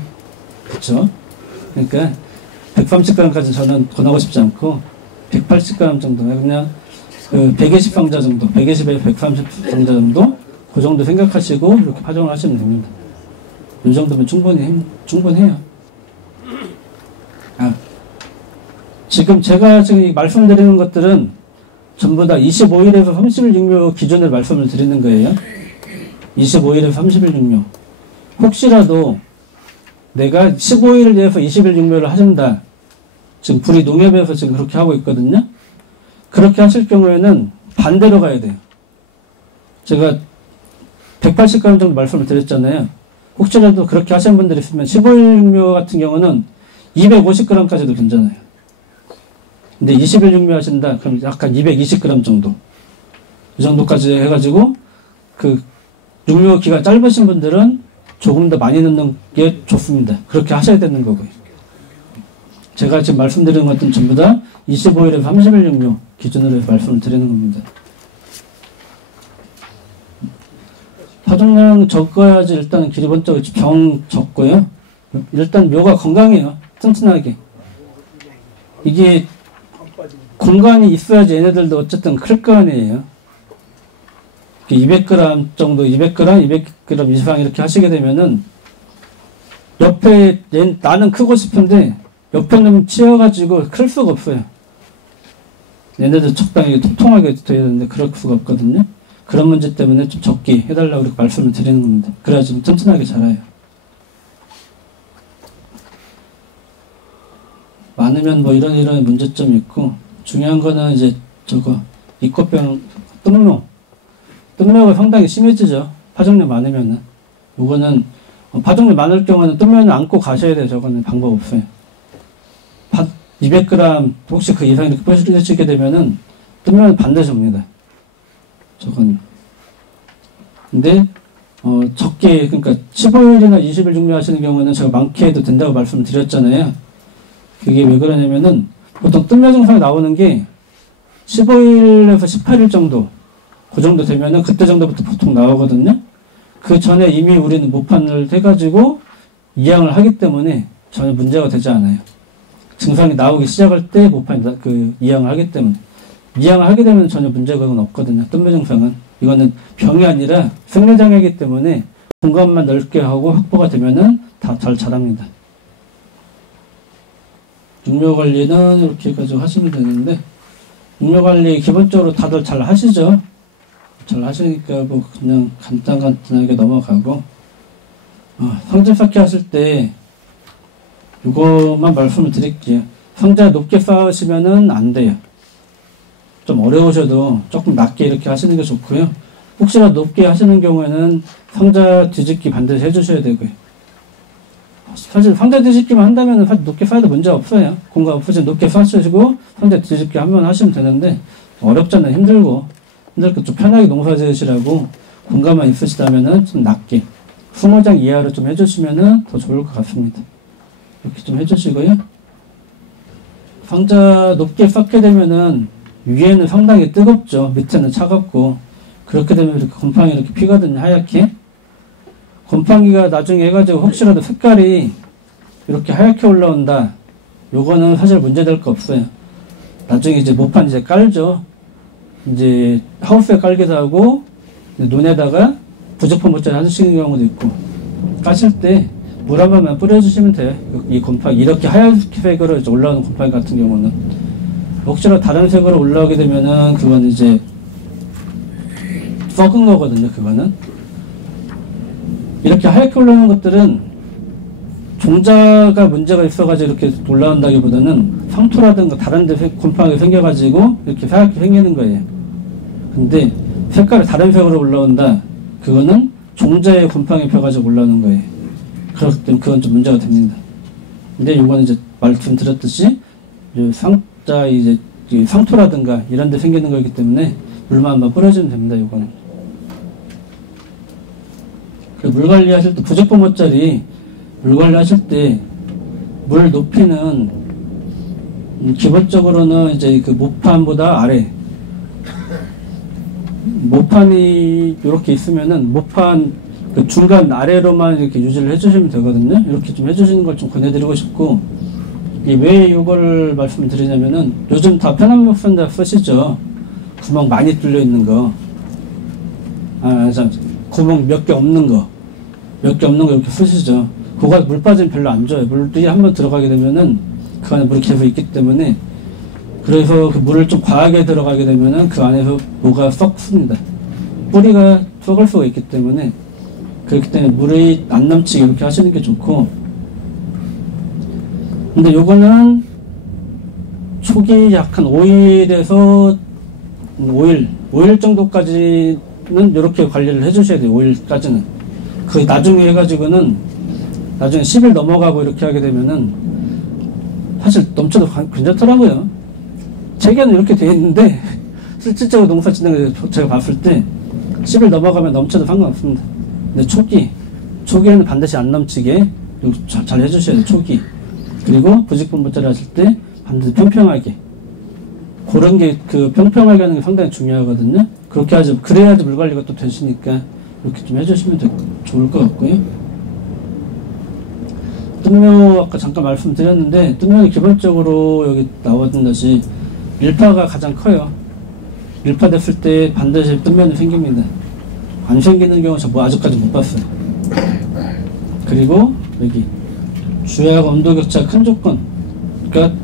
그쵸? 그러니까 130g까지 저는 권하고 싶지 않고 180g 정도, 그냥 120상자 정도, 120에서 130상자 정도, 그 정도 생각하시고 이렇게 파종을 하시면 됩니다. 이 정도면 충분해요. 지금 제가 말씀드리는 것들은 전부 다 25일에서 30일 육묘 기준을 말씀을 드리는 거예요. 25일에서 30일 육묘. 혹시라도 내가 15일에서 20일 육묘를 하신다. 지금 불이 농협에서 지금 그렇게 하고 있거든요. 그렇게 하실 경우에는 반대로 가야 돼요. 제가 180g 정도 말씀을 드렸잖아요. 혹시라도 그렇게 하시는 분들이 있으면 15일 육묘 같은 경우는 250g까지도 괜찮아요. 근데 20일 육묘 하신다? 그럼 약간 220g 정도. 이 정도까지 해가지고, 육묘 기간 짧으신 분들은 조금 더 많이 넣는 게 좋습니다. 그렇게 하셔야 되는 거고요. 제가 지금 말씀드리는 것들은 전부 다 25일에서 30일 육묘 기준으로 해서 말씀을 드리는 겁니다. 파종량 적어야지 일단 기본적으로 병 적고요. 일단 묘가 건강해요. 튼튼하게. 이게 공간이 있어야지 얘네들도 어쨌든 클 거 아니에요. 200g 정도, 200g 이상 이렇게 하시게 되면은 옆에 나는 크고 싶은데 옆에는 치여가지고 클 수가 없어요. 얘네들 적당히 통통하게 돼야 되는데 그럴 수가 없거든요. 그런 문제 때문에 좀 적게 해달라고 이렇게 말씀을 드리는 겁니다. 그래야 좀 튼튼하게 자라요. 많으면 뭐 이런 문제점이 있고, 중요한 거는 이제 이꽃병 뜸묘가 상당히 심해지죠. 파종류 많으면은. 요거는 파종류 많을 경우는 뜸묘는 안고 가셔야 돼요. 저거는 방법 없어요. 200g 혹시 그 이상 이렇게 뿌리시게 되면은 뜸묘는 반드시 옵니다. 저건. 근데 적게, 그러니까 15일이나 20일 육묘 하시는 경우는 제가 많게 해도 된다고 말씀을 드렸잖아요. 그게 왜 그러냐면은 보통 뜸묘 증상이 나오는 게 15일에서 18일 정도, 그 정도 되면은 그때 정도부터 보통 나오거든요. 그 전에 이미 우리는 모판을 해가지고 이양을 하기 때문에 전혀 문제가 되지 않아요. 증상이 나오기 시작할 때 모판 이양을 하기 때문에. 이양을 하게 되면 전혀 문제가 없거든요. 뜸묘 증상은. 이거는 병이 아니라 생리장애이기 때문에 공간만 넓게 하고 확보가 되면은 다 잘 자랍니다. 육묘 관리는 이렇게 해가지고 하시면 되는데, 육묘 관리 기본적으로 다들 잘 하시죠? 잘 하시니까 뭐 그냥 간단하게 넘어가고, 상자 쌓기 하실 때 이것만 말씀을 드릴게요. 상자 높게 쌓으시면은 안 돼요. 좀 어려우셔도 조금 낮게 이렇게 하시는 게 좋고요. 혹시라도 높게 하시는 경우에는 상자 뒤집기 반드시 해주셔야 되고요. 사실 상자 뒤집기만 한다면 높게 쌓아도 문제 없어요. 공간 없으시면 높게 쌓으시고 상자 뒤집기 한번 하시면 되는데 어렵잖아요. 힘들고 좀 편하게 농사 지으시라고 공간만 있으시다면은 좀 낮게 20장 이하로 좀 해주시면은 더 좋을 것 같습니다. 이렇게 좀 해주시고요. 상자 높게 쌓게 되면은 위에는 상당히 뜨겁죠. 밑에는 차갑고 그렇게 되면 이렇게 곰팡이 이렇게 피거든요. 하얗게. 곰팡이가 나중에 해가지고 혹시라도 색깔이 이렇게 하얗게 올라온다. 요거는 사실 문제될 거 없어요. 나중에 이제 모판 이제 깔죠. 이제 하우스에 깔기도 하고 논에다가 부직포 모짜리 하시는 경우도 있고 까실 때 물 한 번만 뿌려주시면 돼요. 이 곰팡이 이렇게 하얀 색으로 이제 올라오는 곰팡이 같은 경우는 혹시라도 다른 색으로 올라오게 되면은 그건 이제 썩은 거거든요. 그거는 이렇게 하얗게 올라오는 것들은 종자가 문제가 있어가지고 이렇게 올라온다기보다는 상토라든가 다른 데 곰팡이가 생겨가지고 이렇게 하얗게 생기는 거예요. 근데 색깔이 다른 색으로 올라온다. 그거는 종자에 곰팡이 펴가지고 올라오는 거예요. 그렇기 때문에 그건 좀 문제가 됩니다. 근데 이거는 이제 말씀드렸듯이 상자 이제 상토라든가 이런 데 생기는 거기 때문에 물만 한번 뿌려주면 됩니다. 이거는. 물 관리하실 때 부직포 모짜리 물 관리하실 때 물 높이는 기본적으로는 이제 그 모판보다 아래 모판이 이렇게 있으면은 모판 그 중간 아래로만 이렇게 유지를 해주시면 되거든요. 이렇게 좀 해주시는 걸 좀 권해드리고 싶고 왜 이걸 말씀드리냐면은 요즘 다 편한목선자 쓰시죠. 구멍 많이 뚫려 있는 거, 구멍 몇 개 없는 거 이렇게 쓰시죠. 그거 물 빠지면 별로 안 좋아요. 물이 한번 들어가게 되면은 그 안에 물이 계속 있기 때문에 그래서 그 물을 좀 과하게 들어가게 되면은 그 안에서 뭐가 썩습니다. 뿌리가 썩을 수가 있기 때문에 그렇기 때문에 물이 안 넘치게 이렇게 하시는 게 좋고 근데 요거는 초기 약 한 5일에서 5일 정도까지는 이렇게 관리를 해주셔야 돼요. 5일까지는. 그 나중에 해가지고는 나중에 10일 넘어가고 이렇게 하게 되면은 사실 넘쳐도 괜찮더라고요. 책에는 이렇게 돼 있는데 실질적으로 농사 짓는 거 제가 봤을 때 10일 넘어가면 넘쳐도 상관없습니다. 근데 초기에는 반드시 안 넘치게 잘 해주셔야 돼요. 초기. 그리고 부직포 모짜리 하실 때 반드시 평평하게. 그런 게 그 평평하게 하는 게 상당히 중요하거든요. 그렇게 하지, 그래야지 물 관리가 또 되시니까 이렇게 좀 해주시면 좋을 것 같고요. 뜸묘 아까 잠깐 말씀드렸는데 뜸묘는 기본적으로 여기 나왔던 것이 일파가 가장 커요. 일파 됐을 때 반드시 뜸묘는 생깁니다. 안 생기는 경우 저 아직까지 못 봤어요. 그리고 여기 주야하고 온도 격차가 큰 조건. 그러니까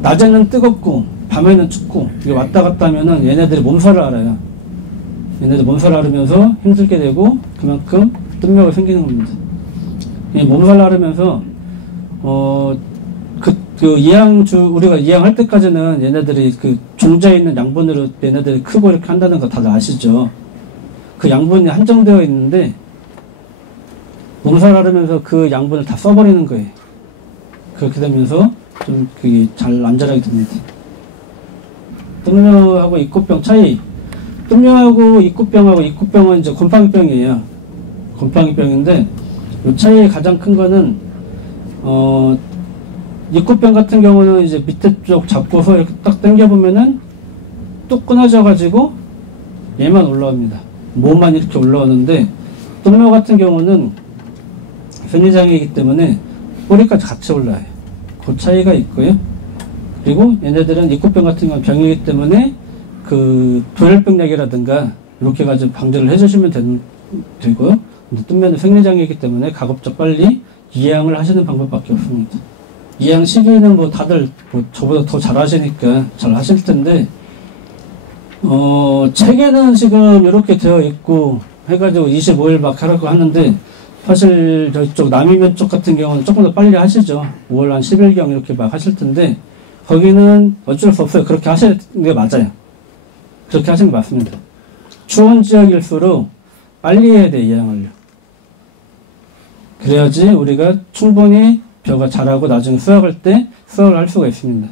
낮에는 뜨겁고 밤에는 춥고 이게 왔다 갔다 하면은 얘네들이 몸살을 앓아요. 얘네들 몸살을 앓으면서 힘들게 되고 그만큼 뜸묘가 생기는 겁니다. 몸살 앓으면서 우리가 이양할 때까지는 얘네들이 그 종자에 있는 양분으로 얘네들이 크고 이렇게 한다는 거 다들 아시죠? 그 양분이 한정되어 있는데 몸살 앓으면서 그 양분을 다 써버리는 거예요. 그렇게 되면서 좀 그게 잘 안 자라게 됩니다. 뜸묘하고 입꽃병 차이. 뜸묘하고 입꽃병은 이제 곰팡이병이에요. 곰팡이병인데 이 차이의 가장 큰 거는 입꽃병 같은 경우는 이제 밑에 쪽 잡고서 이렇게 딱 당겨보면은 뚝 끊어져가지고 얘만 올라옵니다. 몸만 이렇게 올라오는데 뜸묘 같은 경우는 생리장애이기 때문에 뿌리까지 같이 올라와요. 그 차이가 있고요. 그리고 얘네들은 입꽃병 같은 경우는 병이기 때문에 그 도열병약이라든가 이렇게 가지고 방제를 해주시면 되고요. 근데 뜸묘는 생리장애이기 때문에 가급적 빨리 이양을 하시는 방법밖에 없습니다. 이양 시기는 뭐 다들 뭐 저보다 더 잘 하시니까 잘 하실 텐데 책에는 지금 이렇게 되어 있고 해가지고 25일 막 하라고 하는데 사실 저쪽 남이면 쪽 같은 경우는 조금 더 빨리 하시죠. 5월 한 10일경 이렇게 막 하실 텐데 거기는 어쩔 수 없어요. 그렇게 하시는 게 맞아요. 그렇게 하시는 게 맞습니다. 추운 지역일수록 빨리 해야 돼, 이양을요. 그래야지 우리가 충분히 벼가 자라고 나중에 수확할 때 수확을 할 수가 있습니다.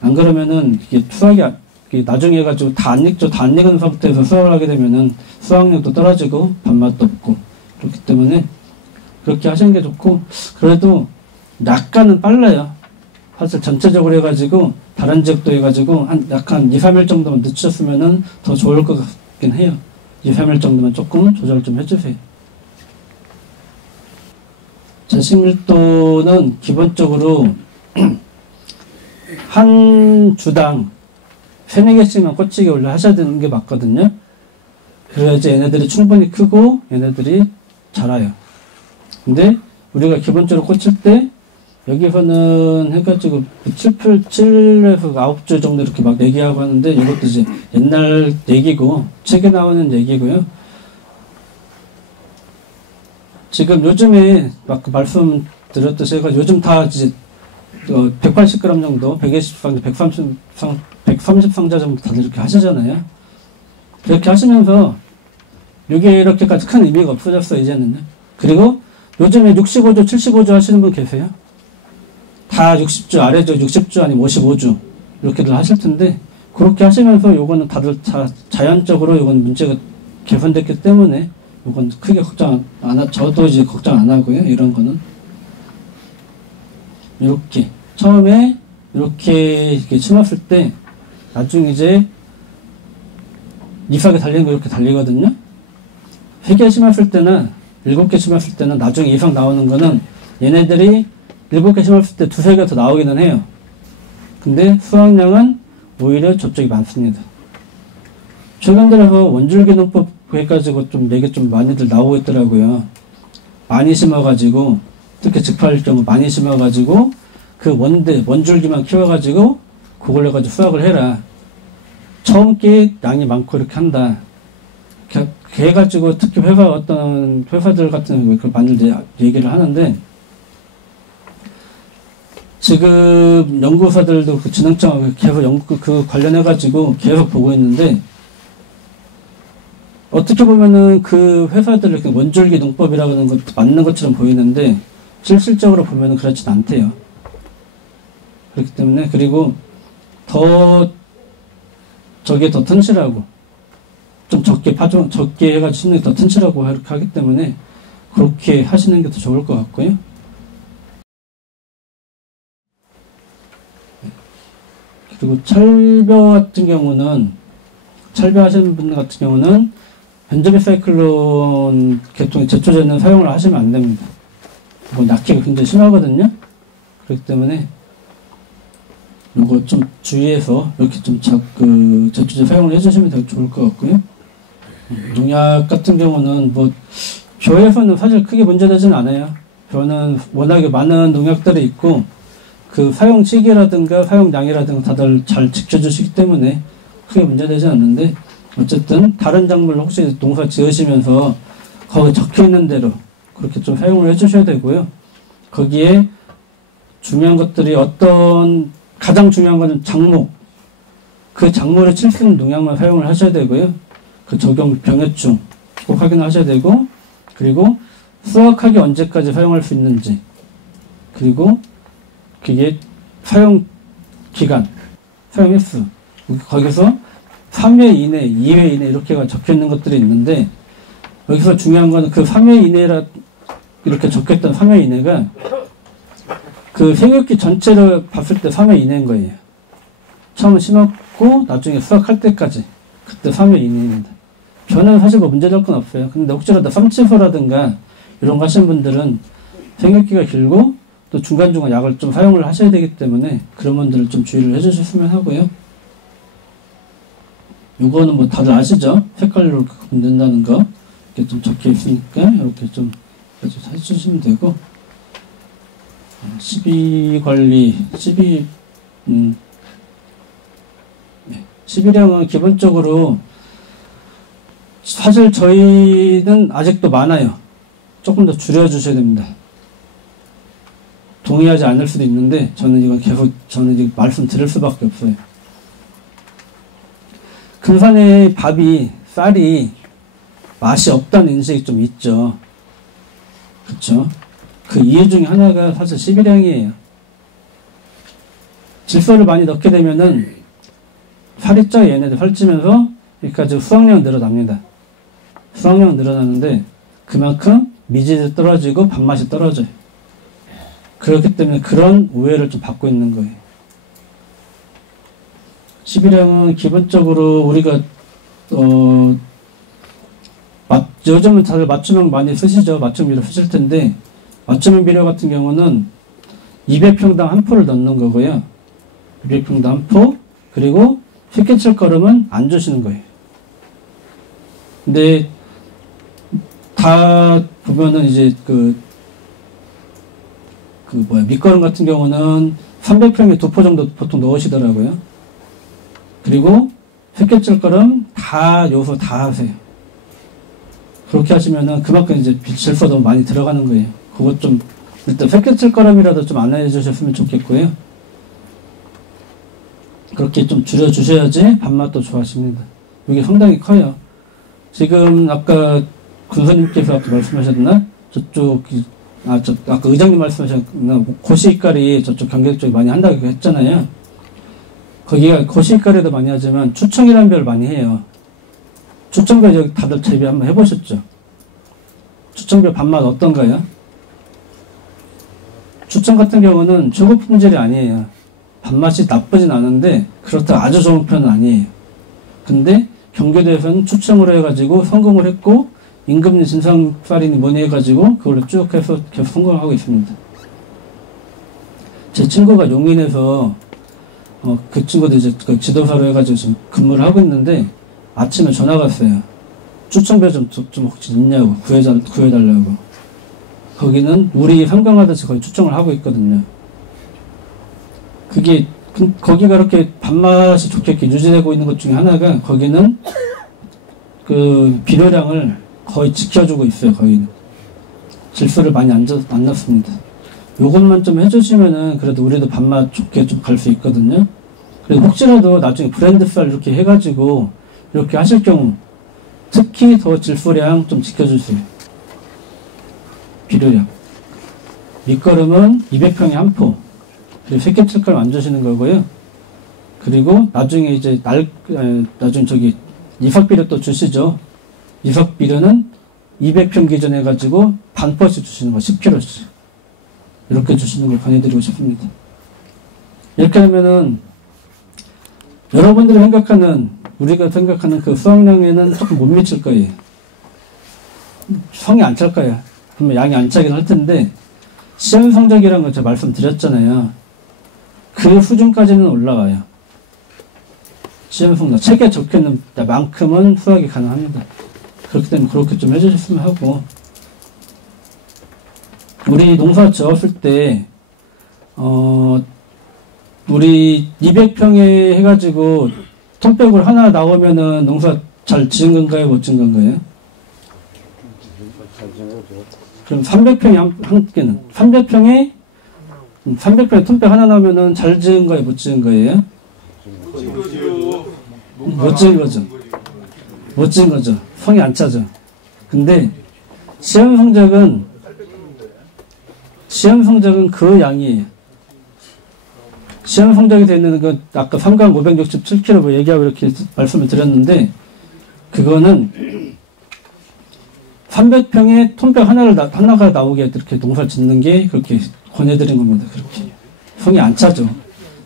안 그러면은 이게 수확이 나중에 해가지고 다 안 익죠. 다 안 익은 상태에서 수확을 하게 되면은 수확력도 떨어지고 밥맛도 없고 그렇기 때문에 그렇게 하시는 게 좋고, 그래도 약간은 빨라요. 사실 전체적으로 해가지고 다른 지역도 해가지고 약간 2, 3일 정도만 늦추셨으면은 더 좋을 것 같긴 해요. 2, 3일 정도만 조금 조절 좀 해주세요. 제식밀도는 기본적으로 한 주당 3, 4개씩만 꽂히게 원래 하셔야 되는 게 맞거든요. 그래야지 얘네들이 충분히 크고 얘네들이 자라요. 근데 우리가 기본적으로 꽂힐 때 여기서는 해가지고 7에서 9주 정도 이렇게 막 얘기하고 하는데 이것도 이제 옛날 얘기고 책에 나오는 얘기고요. 지금 요즘에 막 말씀드렸듯이 요즘 다 이제 180g 정도, 120상자, 130상자 정도 다들 이렇게 하시잖아요. 그렇게 하시면서 이게 이렇게까지 큰 의미가 없어졌어요, 이제는요. 그리고 요즘에 65주, 75주 하시는 분 계세요? 다 60주, 아래주 60주 아니면 55주 이렇게들 하실 텐데, 그렇게 하시면서 요거는 다들 자연적으로 요건 문제가 개선됐기 때문에 요건 크게 걱정 저도 이제 걱정 안 하고요. 이런 거는 이렇게 처음에 이렇게 심었을 때 나중에 이제 잎사귀 달리는 거 이렇게 달리거든요. 3개 심었을 때나 7개 심었을 때는 나중에 이상 나오는 거는 얘네들이 7개 심었을 때 2, 3개 더 나오기는 해요. 근데 수확량은 오히려 저쪽이 많습니다. 최근 들어서 원줄기 농법 해가지고 좀 얘기 좀 많이들 나오고 있더라고요. 많이 심어가지고 특히 직파일 경우 많이 심어가지고 그 원줄기만 키워가지고 그걸로 해가지고 수확을 해라. 처음 게 양이 많고 이렇게 한다. 그렇게 해가지고 특히 어떤 회사들 같은 거 많이들 얘기를 하는데, 지금 연구사들도 그 진흥청하고 계속 그 관련해가지고 계속 보고 있는데, 어떻게 보면은 그 회사들 원줄기 농법이라고 하는 것 맞는 것처럼 보이는데 실질적으로 보면은 그렇진 않대요. 그렇기 때문에, 그리고 저게 더 튼실하고 좀 적게 해가지고 심는 게 더 튼실하고 이렇게 하기 때문에 그렇게 하시는 게 더 좋을 것 같고요. 그리고 철벼하시는 분들 같은 경우는 벤조비사이클론 계통의 제초제는 사용을 하시면 안 됩니다. 약해가 굉장히 심하거든요. 그렇기 때문에 이거 좀 주의해서 이렇게 좀 제초제 사용을 해주시면 되게 좋을 것 같고요. 농약 같은 경우는 벼에서는 사실 크게 문제되지는 않아요. 벼는 워낙에 많은 농약들이 있고 그 사용 시기라든가 사용량이라든가 다들 잘 지켜주시기 때문에 크게 문제되지 않는데, 어쨌든 다른 작물 혹시 농사 지으시면서 거기 적혀있는 대로 그렇게 좀 사용을 해주셔야 되고요. 거기에 중요한 것들이 가장 중요한 것은 작목, 그 작물을 칠 수 있는 농약만 사용을 하셔야 되고요. 그 적용 병해충 꼭 확인을 하셔야 되고, 그리고 수확하기 언제까지 사용할 수 있는지, 그리고 그게 사용 기간, 사용 횟수, 거기서 3회 이내, 2회 이내 이렇게가 적혀 있는 것들이 있는데, 여기서 중요한 거는 그 3회 이내라 이렇게 적혀있던 3회 이내가 그 생육기 전체를 봤을 때 3회 이내인 거예요. 처음 심었고 나중에 수확할 때까지 그때 3회 이내입니다. 벼는 사실 문제될 건 없어요. 근데 혹시라도 쌈치소라든가 이런 거 하시는 분들은 생육기가 길고 또 중간중간 약을 좀 사용을 하셔야 되기 때문에 그런 분들을 좀 주의를 해주셨으면 하고요. 요거는 다들 아시죠? 색깔로 이렇게 구분된다는 거. 이렇게 좀 적혀 있으니까 이렇게 좀 해주시면 되고, 시비 관리, 시비량은 기본적으로 사실 저희는 아직도 많아요. 조금 더 줄여주셔야 됩니다. 동의하지 않을 수도 있는데 저는 이거 말씀드릴 수밖에 없어요. 금산의 밥이, 쌀이 맛이 없다는 인식이 좀 있죠. 그쵸? 그 이유 중에 하나가 사실 11향이에요. 질소를 많이 넣게 되면은 살이 쪄 얘네들 살찌면서 여기까지 수확량이 늘어납니다. 수확량은 늘어나는데 그만큼 미질이 떨어지고 밥맛이 떨어져요. 그렇기 때문에 그런 오해를 좀 받고 있는 거예요. 11향은 기본적으로 우리가 요즘은 다들 맞춤형 많이 쓰시죠. 맞춤 비료 쓰실 텐데 맞춤형 비료 같은 경우는 200평당 한 포를 넣는 거고요. 200평당 한 포, 그리고 쉽게 칠 거름은 안 주시는 거예요. 근데 다 보면은 이제 밑거름 같은 경우는 300평에 2포 정도 보통 넣으시더라고요. 그리고 쉽게 칠 거름 다 요소 다 하세요. 그렇게 하시면은 그만큼 이제 질소 너무 많이 들어가는 거예요. 그것 좀 일단 쉽게 칠 거름이라도 좀 안 해주셨으면 좋겠고요. 그렇게 좀 줄여주셔야지 밥맛도 좋아하십니다. 이게 상당히 커요. 지금 아까 군사님께서 아까 말씀하셨나? 아까 의장님 말씀하셨나? 고시익갈이 저쪽 경계 쪽에 많이 한다고 했잖아요. 거기가 고시익갈에도 많이 하지만 추청이라는 별 많이 해요. 추청별 다들 재배 한번 해보셨죠? 추청별 밥맛 어떤가요? 추청 같은 경우는 최고 품질이 아니에요. 밥맛이 나쁘진 않은데 그렇다고 아주 좋은 편은 아니에요. 근데 경기도에서는 추청으로 해가지고 성공을 했고 임금님 진상살인이 뭐니 해가지고 그걸로 쭉 해서 계속 성공을 하고 있습니다. 제 친구가 용인에서 그 친구도 이제 그 지도사로 해가지고 지금 근무를 하고 있는데 아침에 전화가 왔어요. 추청배 좀 혹시 있냐고 구해달라고. 거기는 우리 삼강하듯이 거의 추청을 하고 있거든요. 거기가 그렇게 밥맛이 좋게 이렇게 유지되고 있는 것 중에 하나가 거기는 그 비료량을 거의 지켜주고 있어요. 거기는 질소를 많이 안 넣습니다. 요것만 좀 해주시면은 그래도 우리도 밥맛 좋게 좀 갈 수 있거든요. 그리고 혹시라도 나중에 브랜드 쌀 이렇게 해가지고 이렇게 하실 경우 특히 더 질소량 좀 지켜주세요. 비료량. 밑거름은 200평에 한 포. 그리고 새끼 칠걸 안 주시는 거고요. 그리고 나중에 이제 나중에 이삭비료 또 주시죠. 이삭비료는 200평 기준 해가지고 반 포씩 주시는 거 10kg씩. 이렇게 주시는 걸 권해드리고 싶습니다. 이렇게 하면은 여러분들이 우리가 생각하는 그 수확량에는 조금 못 미칠 거예요. 성이 안 찰 거예요. 그러면 양이 안 차긴 할 텐데 시험 성적이라는 걸 제가 말씀드렸잖아요. 그 수준까지는 올라와요. 시험 성적 책에 적혀있는 만큼은 수확이 가능합니다. 그렇기 때문에 그렇게 좀 해주셨으면 하고, 우리 농사 지었을 때 우리 200평에 해가지고 톱백을 하나 나오면은 농사 잘 지은 건가요? 못 지은 건가요? 그럼 300평에 한 개는 300평에 톱백 하나 나오면은 잘 지은 거예요? 못 지은 거예요? 못 지은 거죠. 못 지은 거죠. 성이 안 차죠. 근데 시험 성적은 그 양이에요. 시험 성적이 되는 건 아까 3강 567kg 뭐 얘기하고 이렇게 말씀을 드렸는데, 그거는 300평에 톱백 하나가 나오게 이렇게 농사를 짓는 게 그렇게 권해드린 겁니다. 그렇게 성이 안 차죠.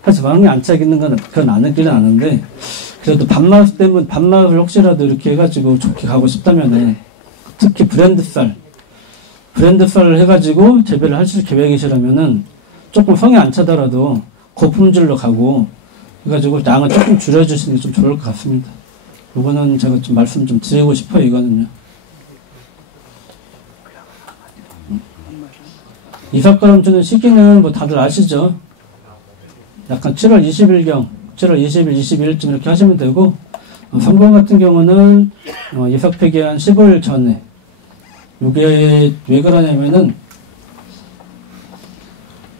사실 성이 안 차기는 건 그건 아는기는 아는데, 그래도 밥맛을 혹시라도 이렇게 해가지고 좋게 가고 싶다면은, 특히 브랜드쌀을 해가지고 재배를 하실 계획이시라면은 조금 성이 안 차더라도 고품질로 가고 해가지고 양을 조금 줄여주시는 게 좀 좋을 것 같습니다. 이거는 제가 좀 말씀 좀 드리고 싶어요. 이거는요. 이삭가람 주는 시기는 뭐 다들 아시죠? 약간 7월 20일, 21일쯤 이렇게 하시면 되고, 3번 같은 경우는 이삭 폐기 한 15일 전에. 이게 왜 그러냐면은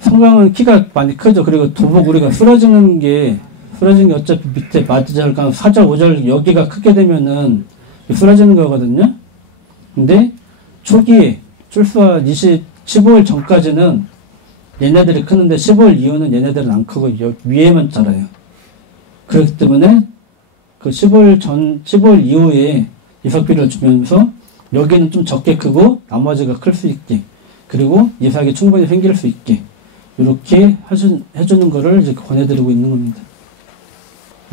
성광은 키가 많이 크죠. 그리고 도복 우리가 쓰러지는 게 쓰러진 게 어차피 밑에 마디절강 4절, 5절 여기가 크게 되면은 쓰러지는 거거든요. 근데 초기에 출소한 15일 전까지는 얘네들이 크는데 15일 이후는 얘네들은 안 크고 위에만 자라요. 그렇기 때문에 그 15일 이후에 이삭비를 주면서 여기는 좀 적게 크고 나머지가 클 수 있게, 그리고 이삭이 충분히 생길 수 있게 이렇게 해주는 거를 이제 권해드리고 있는 겁니다.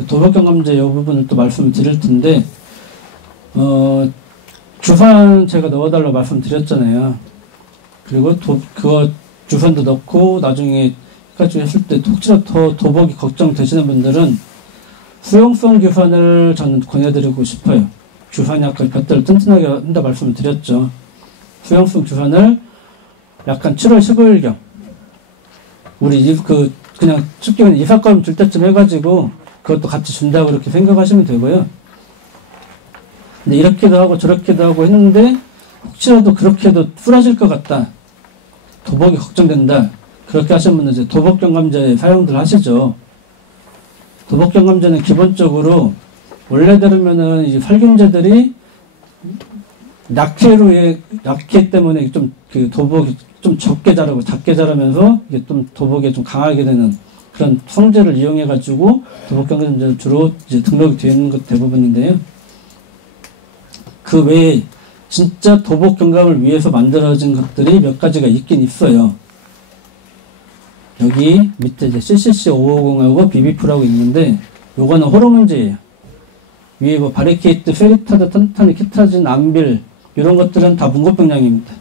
도박경감제 이 부분을 또 말씀을 드릴 텐데, 주산 제가 넣어달라고 말씀드렸잖아요. 그리고 그거 주산도 넣고 나중에 해가지고 했을 때 혹시라도 더 도박이 걱정되시는 분들은 수용성 주산을 저는 권해드리고 싶어요. 주산이 아까 곁들을 튼튼하게 한다 말씀을 드렸죠. 수용성 주산을 약간 7월 15일경 우리 그냥 쉽게 그냥 이삭거름 줄 때쯤 해가지고 그것도 같이 준다고 그렇게 생각하시면 되고요. 근데 이렇게도 하고 저렇게도 하고 했는데 혹시라도 그렇게 해도 풀어질 것 같다, 도박이 걱정된다, 그렇게 하시는 분은 이제 도박경감제 사용들 하시죠. 도박경감제는 기본적으로 원래대로면은 이제 살균제들이 약해 때문에 좀 그 도박이 좀 적게 자라고 작게 자라면서 이게 좀 도박에 좀 강하게 되는 그런 성질을 이용해가지고 도박경감제를 주로 이제 등록이 되어 있는 것 대부분인데요. 그 외에 진짜 도박경감을 위해서 만들어진 것들이 몇 가지가 있긴 있어요. 여기 밑에 이제 CCC550하고 비비프라고 있는데, 요거는 호르몬제예요. 위에 뭐 바리케이트, 페리타드, 탄탄, 키타진, 암빌 이런 것들은 다 문고병량입니다.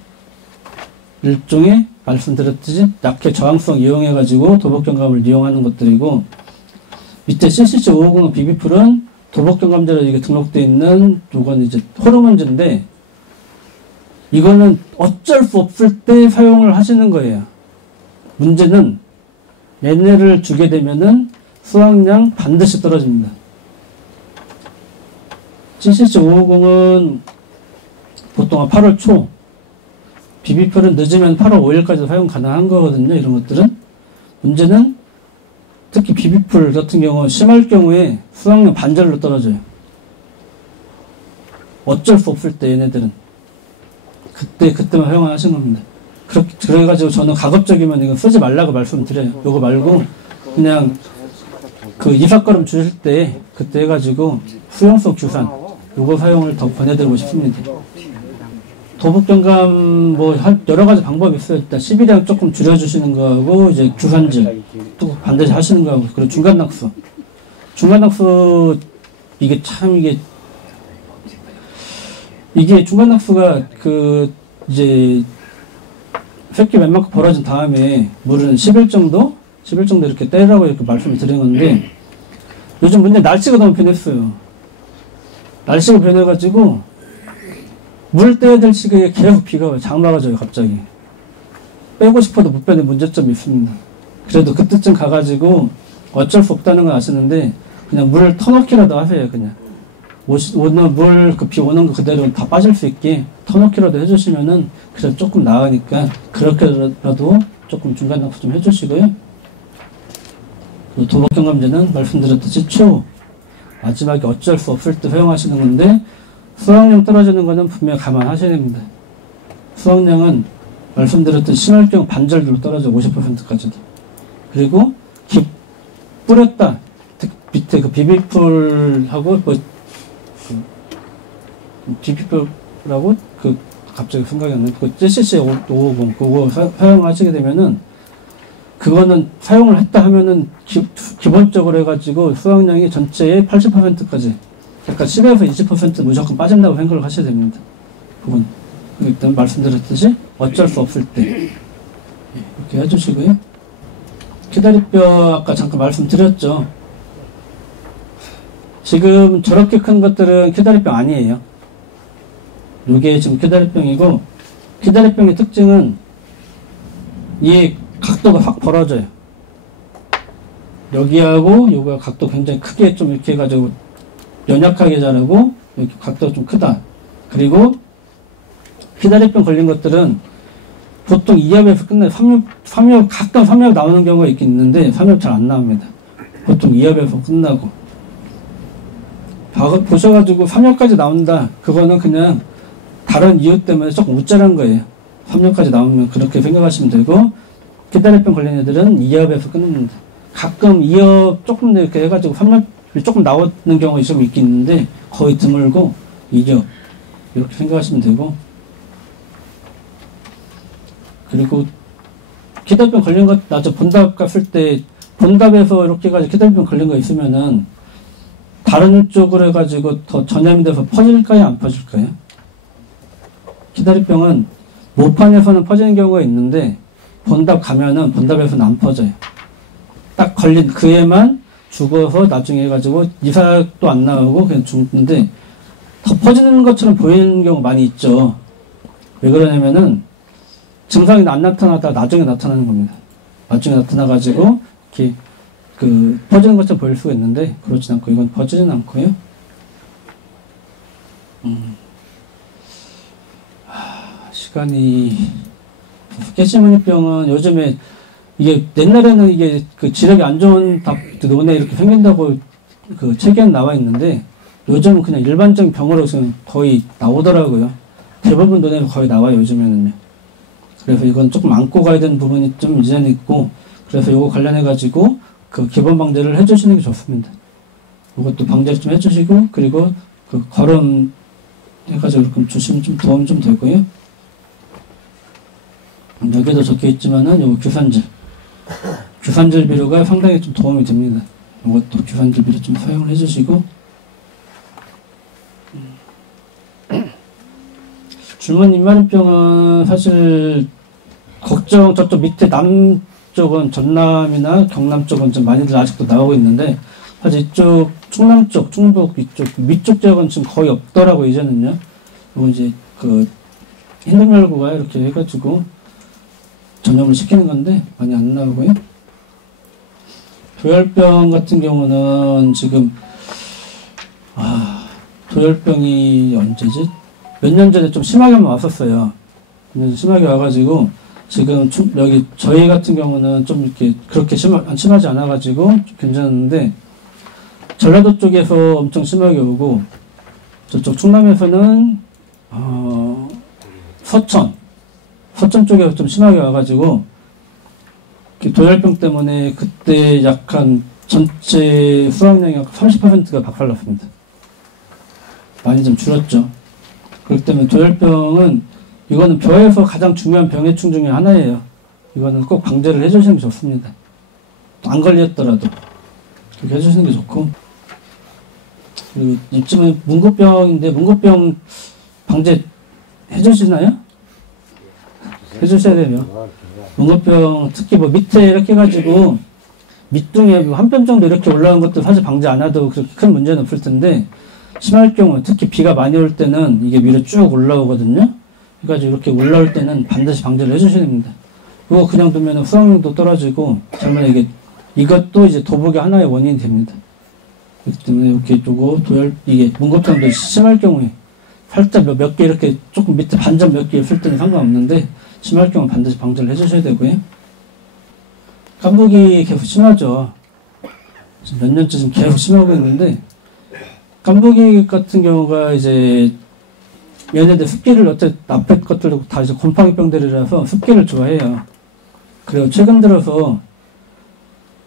일종의 말씀드렸듯이 약해 저항성 이용해가지고 도박경감을 이용하는 것들이고, 밑에 CCC550 비비풀은 도박경감제로 이게 등록되어 있는 요건 이제 호르몬제인데, 이거는 어쩔 수 없을 때 사용을 하시는 거예요. 문제는 얘네를 주게 되면은 수확량 반드시 떨어집니다. CCC550은 보통 8월 초, 비비풀은 늦으면 8월 5일까지 사용 가능한 거거든요. 이런 것들은. 문제는 특히 비비풀 같은 경우 심할 경우에 수확량 반절로 떨어져요. 어쩔 수 없을 때 얘네들은 그때만 사용을 하신 겁니다. 그래가지고 저는 가급적이면 이거 쓰지 말라고 말씀드려요. 요거 말고 그냥 그 이삭거름 주실 때 그때 해가지고 수용성 주산 요거 사용을 더 권해드리고 싶습니다. 도박경감 뭐 여러 가지 방법이 있어요. 일단 11량 조금 줄여주시는 거하고 이제 주산질 또 반드시 하시는 거하고, 그리고 중간낙수 이게 참 이게 중간낙수가 그 이제 새끼 웬만큼 벌어진 다음에 물은 10일 정도 이렇게 떼라고 이렇게 말씀을 드린 건데, 요즘 문제 날씨가 너무 변했어요. 날씨가 변해가지고 물 떼야 될 시기에 계속 비가 와요. 장마가 져요 갑자기. 빼고 싶어도 못 빼는 문제점이 있습니다. 그래도 그때쯤 가가지고 어쩔 수 없다는 건 아시는데 그냥 물을 터놓기라도 하세요. 그냥 오는 물, 그 비 오는 거 그대로 다 빠질 수 있게 터놓기라도 해주시면은 그래도 조금 나으니까 그렇게라도 조금 중간 낙수 좀 해주시고요. 도박경감제는 말씀드렸듯이 마지막에 어쩔 수 없을 때 사용하시는 건데, 수확량 떨어지는 거는 분명히 감안하셔야 됩니다. 수확량은 말씀드렸듯이 심할 경우 반절로 떨어져 50%까지도. 그리고 뿌렸다. 밑에 그 비비풀하고 비비풀하고 갑자기 생각이 안 나요. 그 CCC550 그거 사용하시게 되면은 그거는 사용을 했다 하면은 기본적으로 해가지고 수확량이 전체의 80%까지, 약간 10에서 20% 무조건 빠진다고 생각을 하셔야 됩니다. 그건 일단 말씀드렸듯이 어쩔 수 없을 때 이렇게 해주시고요. 키다리뼈 아까 잠깐 말씀드렸죠. 지금 저렇게 큰 것들은 키다리뼈 아니에요. 이게 지금 키다리뼈이고, 키다리뼈의 특징은 이 각도가 확 벌어져요. 여기하고 요거 각도 굉장히 크게 좀 이렇게 해가지고 연약하게 자라고 이렇게 각도가 좀 크다. 그리고 키다리병 걸린 것들은 보통 2합에서 끝나요. 3합 가끔 3합 나오는 경우가 있긴 있는데 3합 잘 안 나옵니다. 보통 2합에서 끝나고. 보셔가지고 3합까지 나온다. 그거는 그냥 다른 이유 때문에 조금 우짜란 거예요. 3합까지 나오면 그렇게 생각하시면 되고, 기다림병 걸린 애들은 2합에서 끝납니다. 가끔 2합 조금 이렇게 해가지고 3합이 조금 나오는 경우가 좀 있긴 있는데, 거의 드물고 2합. 이렇게 생각하시면 되고, 그리고 기다림병 걸린 것, 나저 본답 갔을 때, 본답에서 이렇게 해가지고 기다림병 걸린 거 있으면은, 다른 쪽으로 해가지고 더 전염이 돼서 퍼질까요? 안 퍼질까요? 기다림병은 모판에서는 퍼지는 경우가 있는데, 본답 가면은 본답에서는 안 퍼져요. 딱 걸린 그 애만 죽어서 나중에 해가지고 이삭도 안 나오고 그냥 죽는데, 더 퍼지는 것처럼 보이는 경우 많이 있죠. 왜 그러냐면은, 증상이 안 나타나다 나중에 나타나는 겁니다. 나중에 나타나가지고, 이렇게, 퍼지는 것처럼 보일 수가 있는데, 그렇진 않고, 이건 퍼지진 않고요. 시간이, 깨시무늬병은 요즘에, 이게, 옛날에는 이게, 지력이 안 좋은 논에 이렇게 생긴다고, 책에는 나와 있는데, 요즘은 그냥 일반적인 병으로 지금 거의 나오더라고요. 대부분 논에서 거의 나와요, 요즘에는요. 그래서 이건 조금 안고 가야 되는 부분이 좀 이제는 있고, 그래서 요거 관련해가지고, 기본 방제를 해주시는 게 좋습니다. 이것도 방제 좀 해주시고, 그리고 거름 해가지고 이렇게 주시면 좀 도움이 좀 되고요. 여기도 적혀 있지만은, 요거 규산질. 규산질 비료가 상당히 좀 도움이 됩니다. 이것도 규산질 비료 좀 사용을 해주시고, 줄무 입마름병은 사실, 저쪽 밑에 남쪽은 전남이나 경남 쪽은 좀 많이들 아직도 나오고 있는데, 사실 이쪽 충남 쪽, 충북 이쪽 위쪽 지역은 지금 거의 없더라고 이제는요. 그리고 이제 hindenburg가 이렇게 해가지고 전염을 시키는 건데 많이 안 나오고요. 도열병 같은 경우는 지금 도열병이 언제지? 몇 년 전에 좀 심하게 왔었어요. 심하게 와가지고 지금 여기 저희 같은 경우는 좀 이렇게 그렇게 심하지 않아가지고 좀 괜찮은데, 전라도 쪽에서 엄청 심하게 오고, 저쪽 충남에서는 서천 쪽에서 좀 심하게 와가지고 도열병 때문에 그때 약간 전체 수확량이 30%가 박살났습니다. 많이 좀 줄었죠. 그렇기 때문에 도열병은 이거는 벼에서 가장 중요한 병해충 중에 하나예요. 이거는 꼭 방제를 해주시는 게 좋습니다. 안 걸렸더라도 그렇게 해주시는 게 좋고, 그리고 이쯤은 문고병인데 문고병 방제 해주시나요? 해주셔야 되면 문고병 특히 밑에 이렇게 해가지고 밑둥에 한 뼘 정도 이렇게 올라온 것도 사실 방제 안 해도 그렇게 큰 문제는 없을 텐데, 심할 경우 특히 비가 많이 올 때는 이게 위로 쭉 올라오거든요. 그래가지고 이렇게 올라올 때는 반드시 방제를 해주셔야 됩니다. 그거 그냥 두면 수확량도 떨어지고, 잘못에 이것도 이제 도복의 하나의 원인이 됩니다. 그렇기 때문에 이렇게 두고 이게 문고병도 심할 경우에 살짝 몇 개 이렇게 조금 밑에 반점 몇 개 있을 때는 상관없는데, 심할 경우 반드시 방제를 해주셔야 되고요. 깐부기 계속 심하죠. 지금 몇 년째 지금 계속 심하고 있는데, 깐부기 같은 경우가 이제 얘네들 습기를 앞에 것들도 다 이제 곰팡이병들이라서 습기를 좋아해요. 그리고 최근 들어서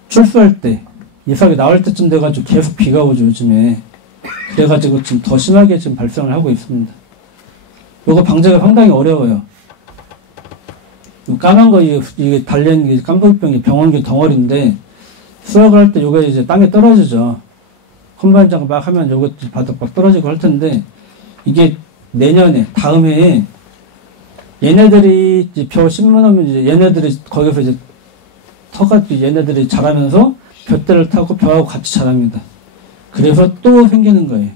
출수할 때, 이삭이 나올 때쯤 돼가지고 계속 비가 오죠, 요즘에. 그래가지고 지금 더 심하게 지금 발생을 하고 있습니다. 요거 방제가 상당히 어려워요. 까만 거, 이게 달린 깐부기병이 병원균 덩어리인데, 수확을 할 때 요게 이제 땅에 떨어지죠. 컴바인 작업 막 하면 요거 바닥 막 떨어지고 할 텐데, 이게 내년에, 다음 해에, 얘네들이 이제 벼 심으면 이제 얘네들이 거기서 이제 얘네들이 자라면서 벼대를 타고 벼하고 같이 자랍니다. 그래서 또 생기는 거예요.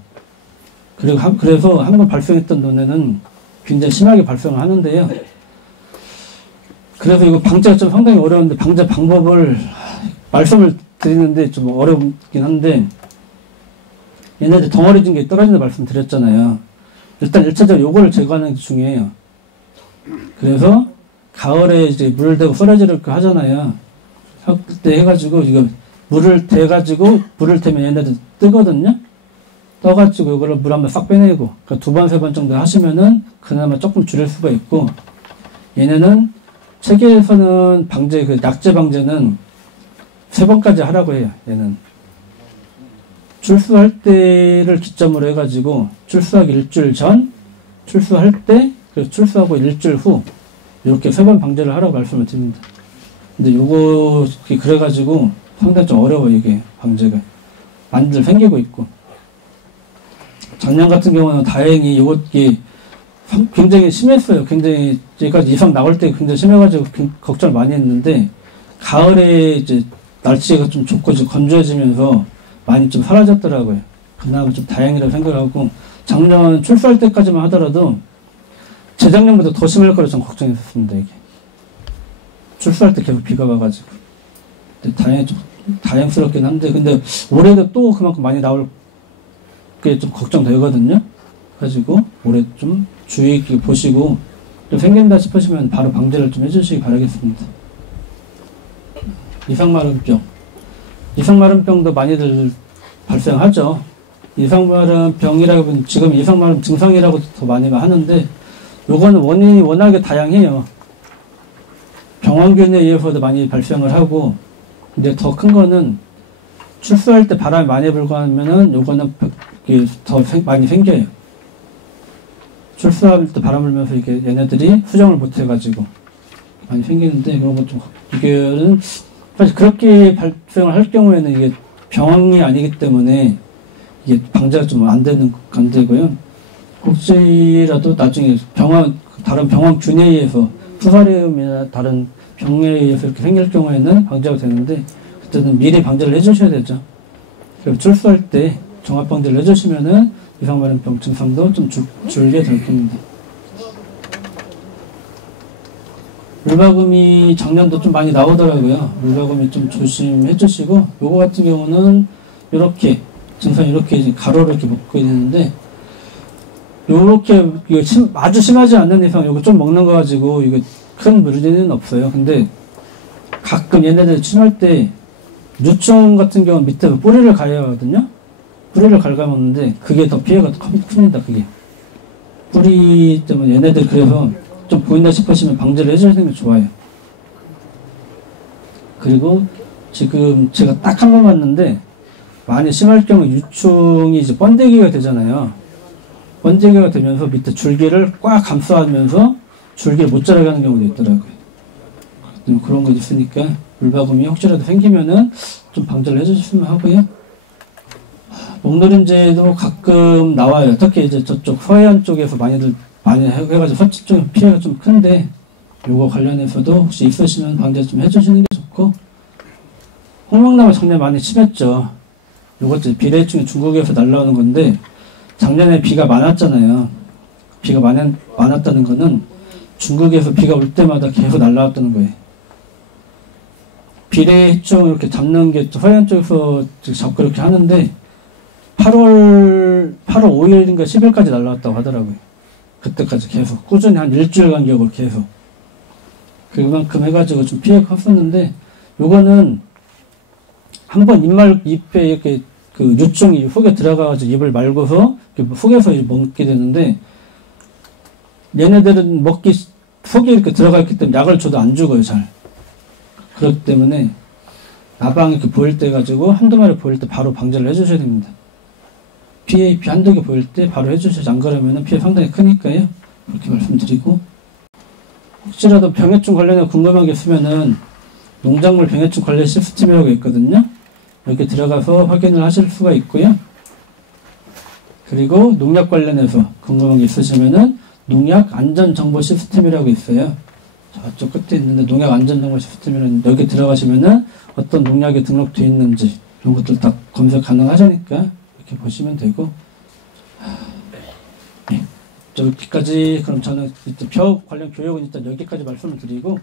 그래서 한 번 발생했던 논에는 굉장히 심하게 발생을 하는데요. 그래서 이거 방제가 좀 상당히 어려운데, 방제 방법을 말씀을 드리는데 좀 어렵긴 한데, 얘네들 덩어리 진 게 떨어진다 말씀 드렸잖아요. 일단 1차적으로 요거를 제거하는 게 중요해요. 그래서 가을에 이제 물 대고 쏘라지를 하잖아요. 그때 해가지고 이거 물을 대가지고 물을 대면 얘네들 뜨거든요. 떠가지고 이거를 물 한번 싹 빼내고 그러니까 2번, 3번 정도 하시면은 그나마 조금 줄일 수가 있고 얘네는 체계에서는 방제 그 약제 방제는 3번까지 하라고 해요. 얘는 출수할 때를 기점으로 해가지고 출수하기 일주일 전, 출수할 때, 그리고 출수하고 일주일 후 이렇게 3번 방제를 하라고 말씀을 드립니다. 근데 요거 그래가지고 상당히 좀 어려워 이게 방제가 많이들 생기고 있고 작년 같은 경우는 다행히 이게 굉장히 심했어요. 굉장히 여기까지 이상 나올 때 굉장히 심해가지고 걱정을 많이 했는데 가을에 이제 날씨가 좀 좋고 이제 건조해지면서 많이 좀 사라졌더라고요. 그나마 좀 다행이라고 생각하고 작년 출소할 때까지만 하더라도 재작년보다 더 심할 거라 좀 걱정했었습니다. 이게 출소할 때 계속 비가 와가지고 근데 다행스럽긴 한데 근데 올해도 또 그만큼 많이 나올 게 좀 걱정되거든요. 가지고 올해 좀 주의 깊게 보시고 좀 생긴다 싶으시면 바로 방제를 좀 해주시기 바라겠습니다. 이상마름병도 많이들 발생하죠. 이상마름병이라고 하면 지금 이상마름 증상이라고 더 많이 하는데 요거는 원인이 워낙에 다양해요. 병원균에 의해서도 많이 발생을 하고 근데 더 큰 거는 출소할 때 바람이 많이 불고 하면은 요거는 더 많이 생겨요. 출소할 때 바람 불면서 이게 얘네들이 수정을 못 해가지고 많이 생기는데 그런 것 좀 이게는 사실 그렇게 발생을 할 경우에는 이게 병이 아니기 때문에 이게 방제가 좀 안 되고요. 혹시라도 나중에 다른 병원균에 의해서 푸사리움이나 다른 병에 의해서 이렇게 생길 경우에는 방제가 되는데 그때는 미리 방제를 해주셔야 되죠. 그리고 출소할 때 종합 방제를 해주시면은 이상마름병 증상도 좀 줄게 될 겁니다. 물바금이 작년도 좀 많이 나오더라고요. 물바금이 좀 조심해 주시고 요거 같은 경우는 요렇게 증상 이렇게 가로로 이렇게 먹게 되는데 요렇게 이거 아주 심하지 않는 이상 요거 좀 먹는 거 가지고 이거 큰 문제는 없어요. 근데 가끔 얘네들 침할 때 유충 같은 경우는 밑에 뿌리를 가야 하거든요. 뿌리를 갉아먹는데 그게 더 피해가 큽니다. 그게 뿌리 때문에 얘네들 그래서 좀 보인다 싶으시면 방제를 해주시는 게 좋아요. 그리고 지금 제가 딱 한 번 봤는데 많이 심할 경우 유충이 이제 번데기가 되잖아요. 번데기가 되면서 밑에 줄기를 꽉 감싸면서 줄기를 못 자라게 하는 경우도 있더라고요. 그런 거 있으니까 물바금이 혹시라도 생기면은 좀 방제를 해주셨으면 하고요. 목노림제도 가끔 나와요. 특히 이제 저쪽 서해안 쪽에서 많이 해가지고 서쪽 쪽에 피해가 좀 큰데 요거 관련해서도 혹시 있으시면 방제 좀 해주시는 게 좋고 홍명나무 작년에 많이 심했죠. 요것도 비례충이 중국에서 날라오는 건데 작년에 비가 많았잖아요. 비가 많았다는 거는 중국에서 비가 올 때마다 계속 날라왔다는 거예요. 비례충 이렇게 잡는 게 서해안 쪽에서 잡고 이렇게 하는데 8월 5일인가 10일까지 날라왔다고 하더라고요. 그때까지 계속 꾸준히 한 일주일 간격으로 계속 그만큼 해가지고 좀 피해가 컸었는데 요거는 한번 입에 이렇게 그 유충이 속에 들어가가지고 입을 말고서 속에서 먹게 되는데 얘네들은 속에 이렇게 들어가 있기 때문에 약을 줘도 안 죽어요. 잘. 그렇기 때문에 나방 이렇게 보일 때 가지고 한두 마리 보일 때 바로 방제를 해주셔야 됩니다. 피해 한두 개 보일 때 바로 해주셔야지 안 그러면 피해 상당히 크니까요. 그렇게 말씀드리고 혹시라도 병해충 관련해 궁금한 게 있으면은 농작물 병해충 관련 시스템이라고 있거든요. 여기 들어가서 확인을 하실 수가 있고요. 그리고 농약 관련해서 궁금한 게 있으시면은 농약 안전정보 시스템이라고 있어요. 저쪽 끝에 있는데 농약 안전정보 시스템이라는 여기 들어가시면은 어떤 농약이 등록되어 있는지 이런 것들 다 검색 가능하시니까 이렇게 보시면 되고 네. 여기까지 그럼 저는 벼 관련 교육은 일단 여기까지 말씀을 드리고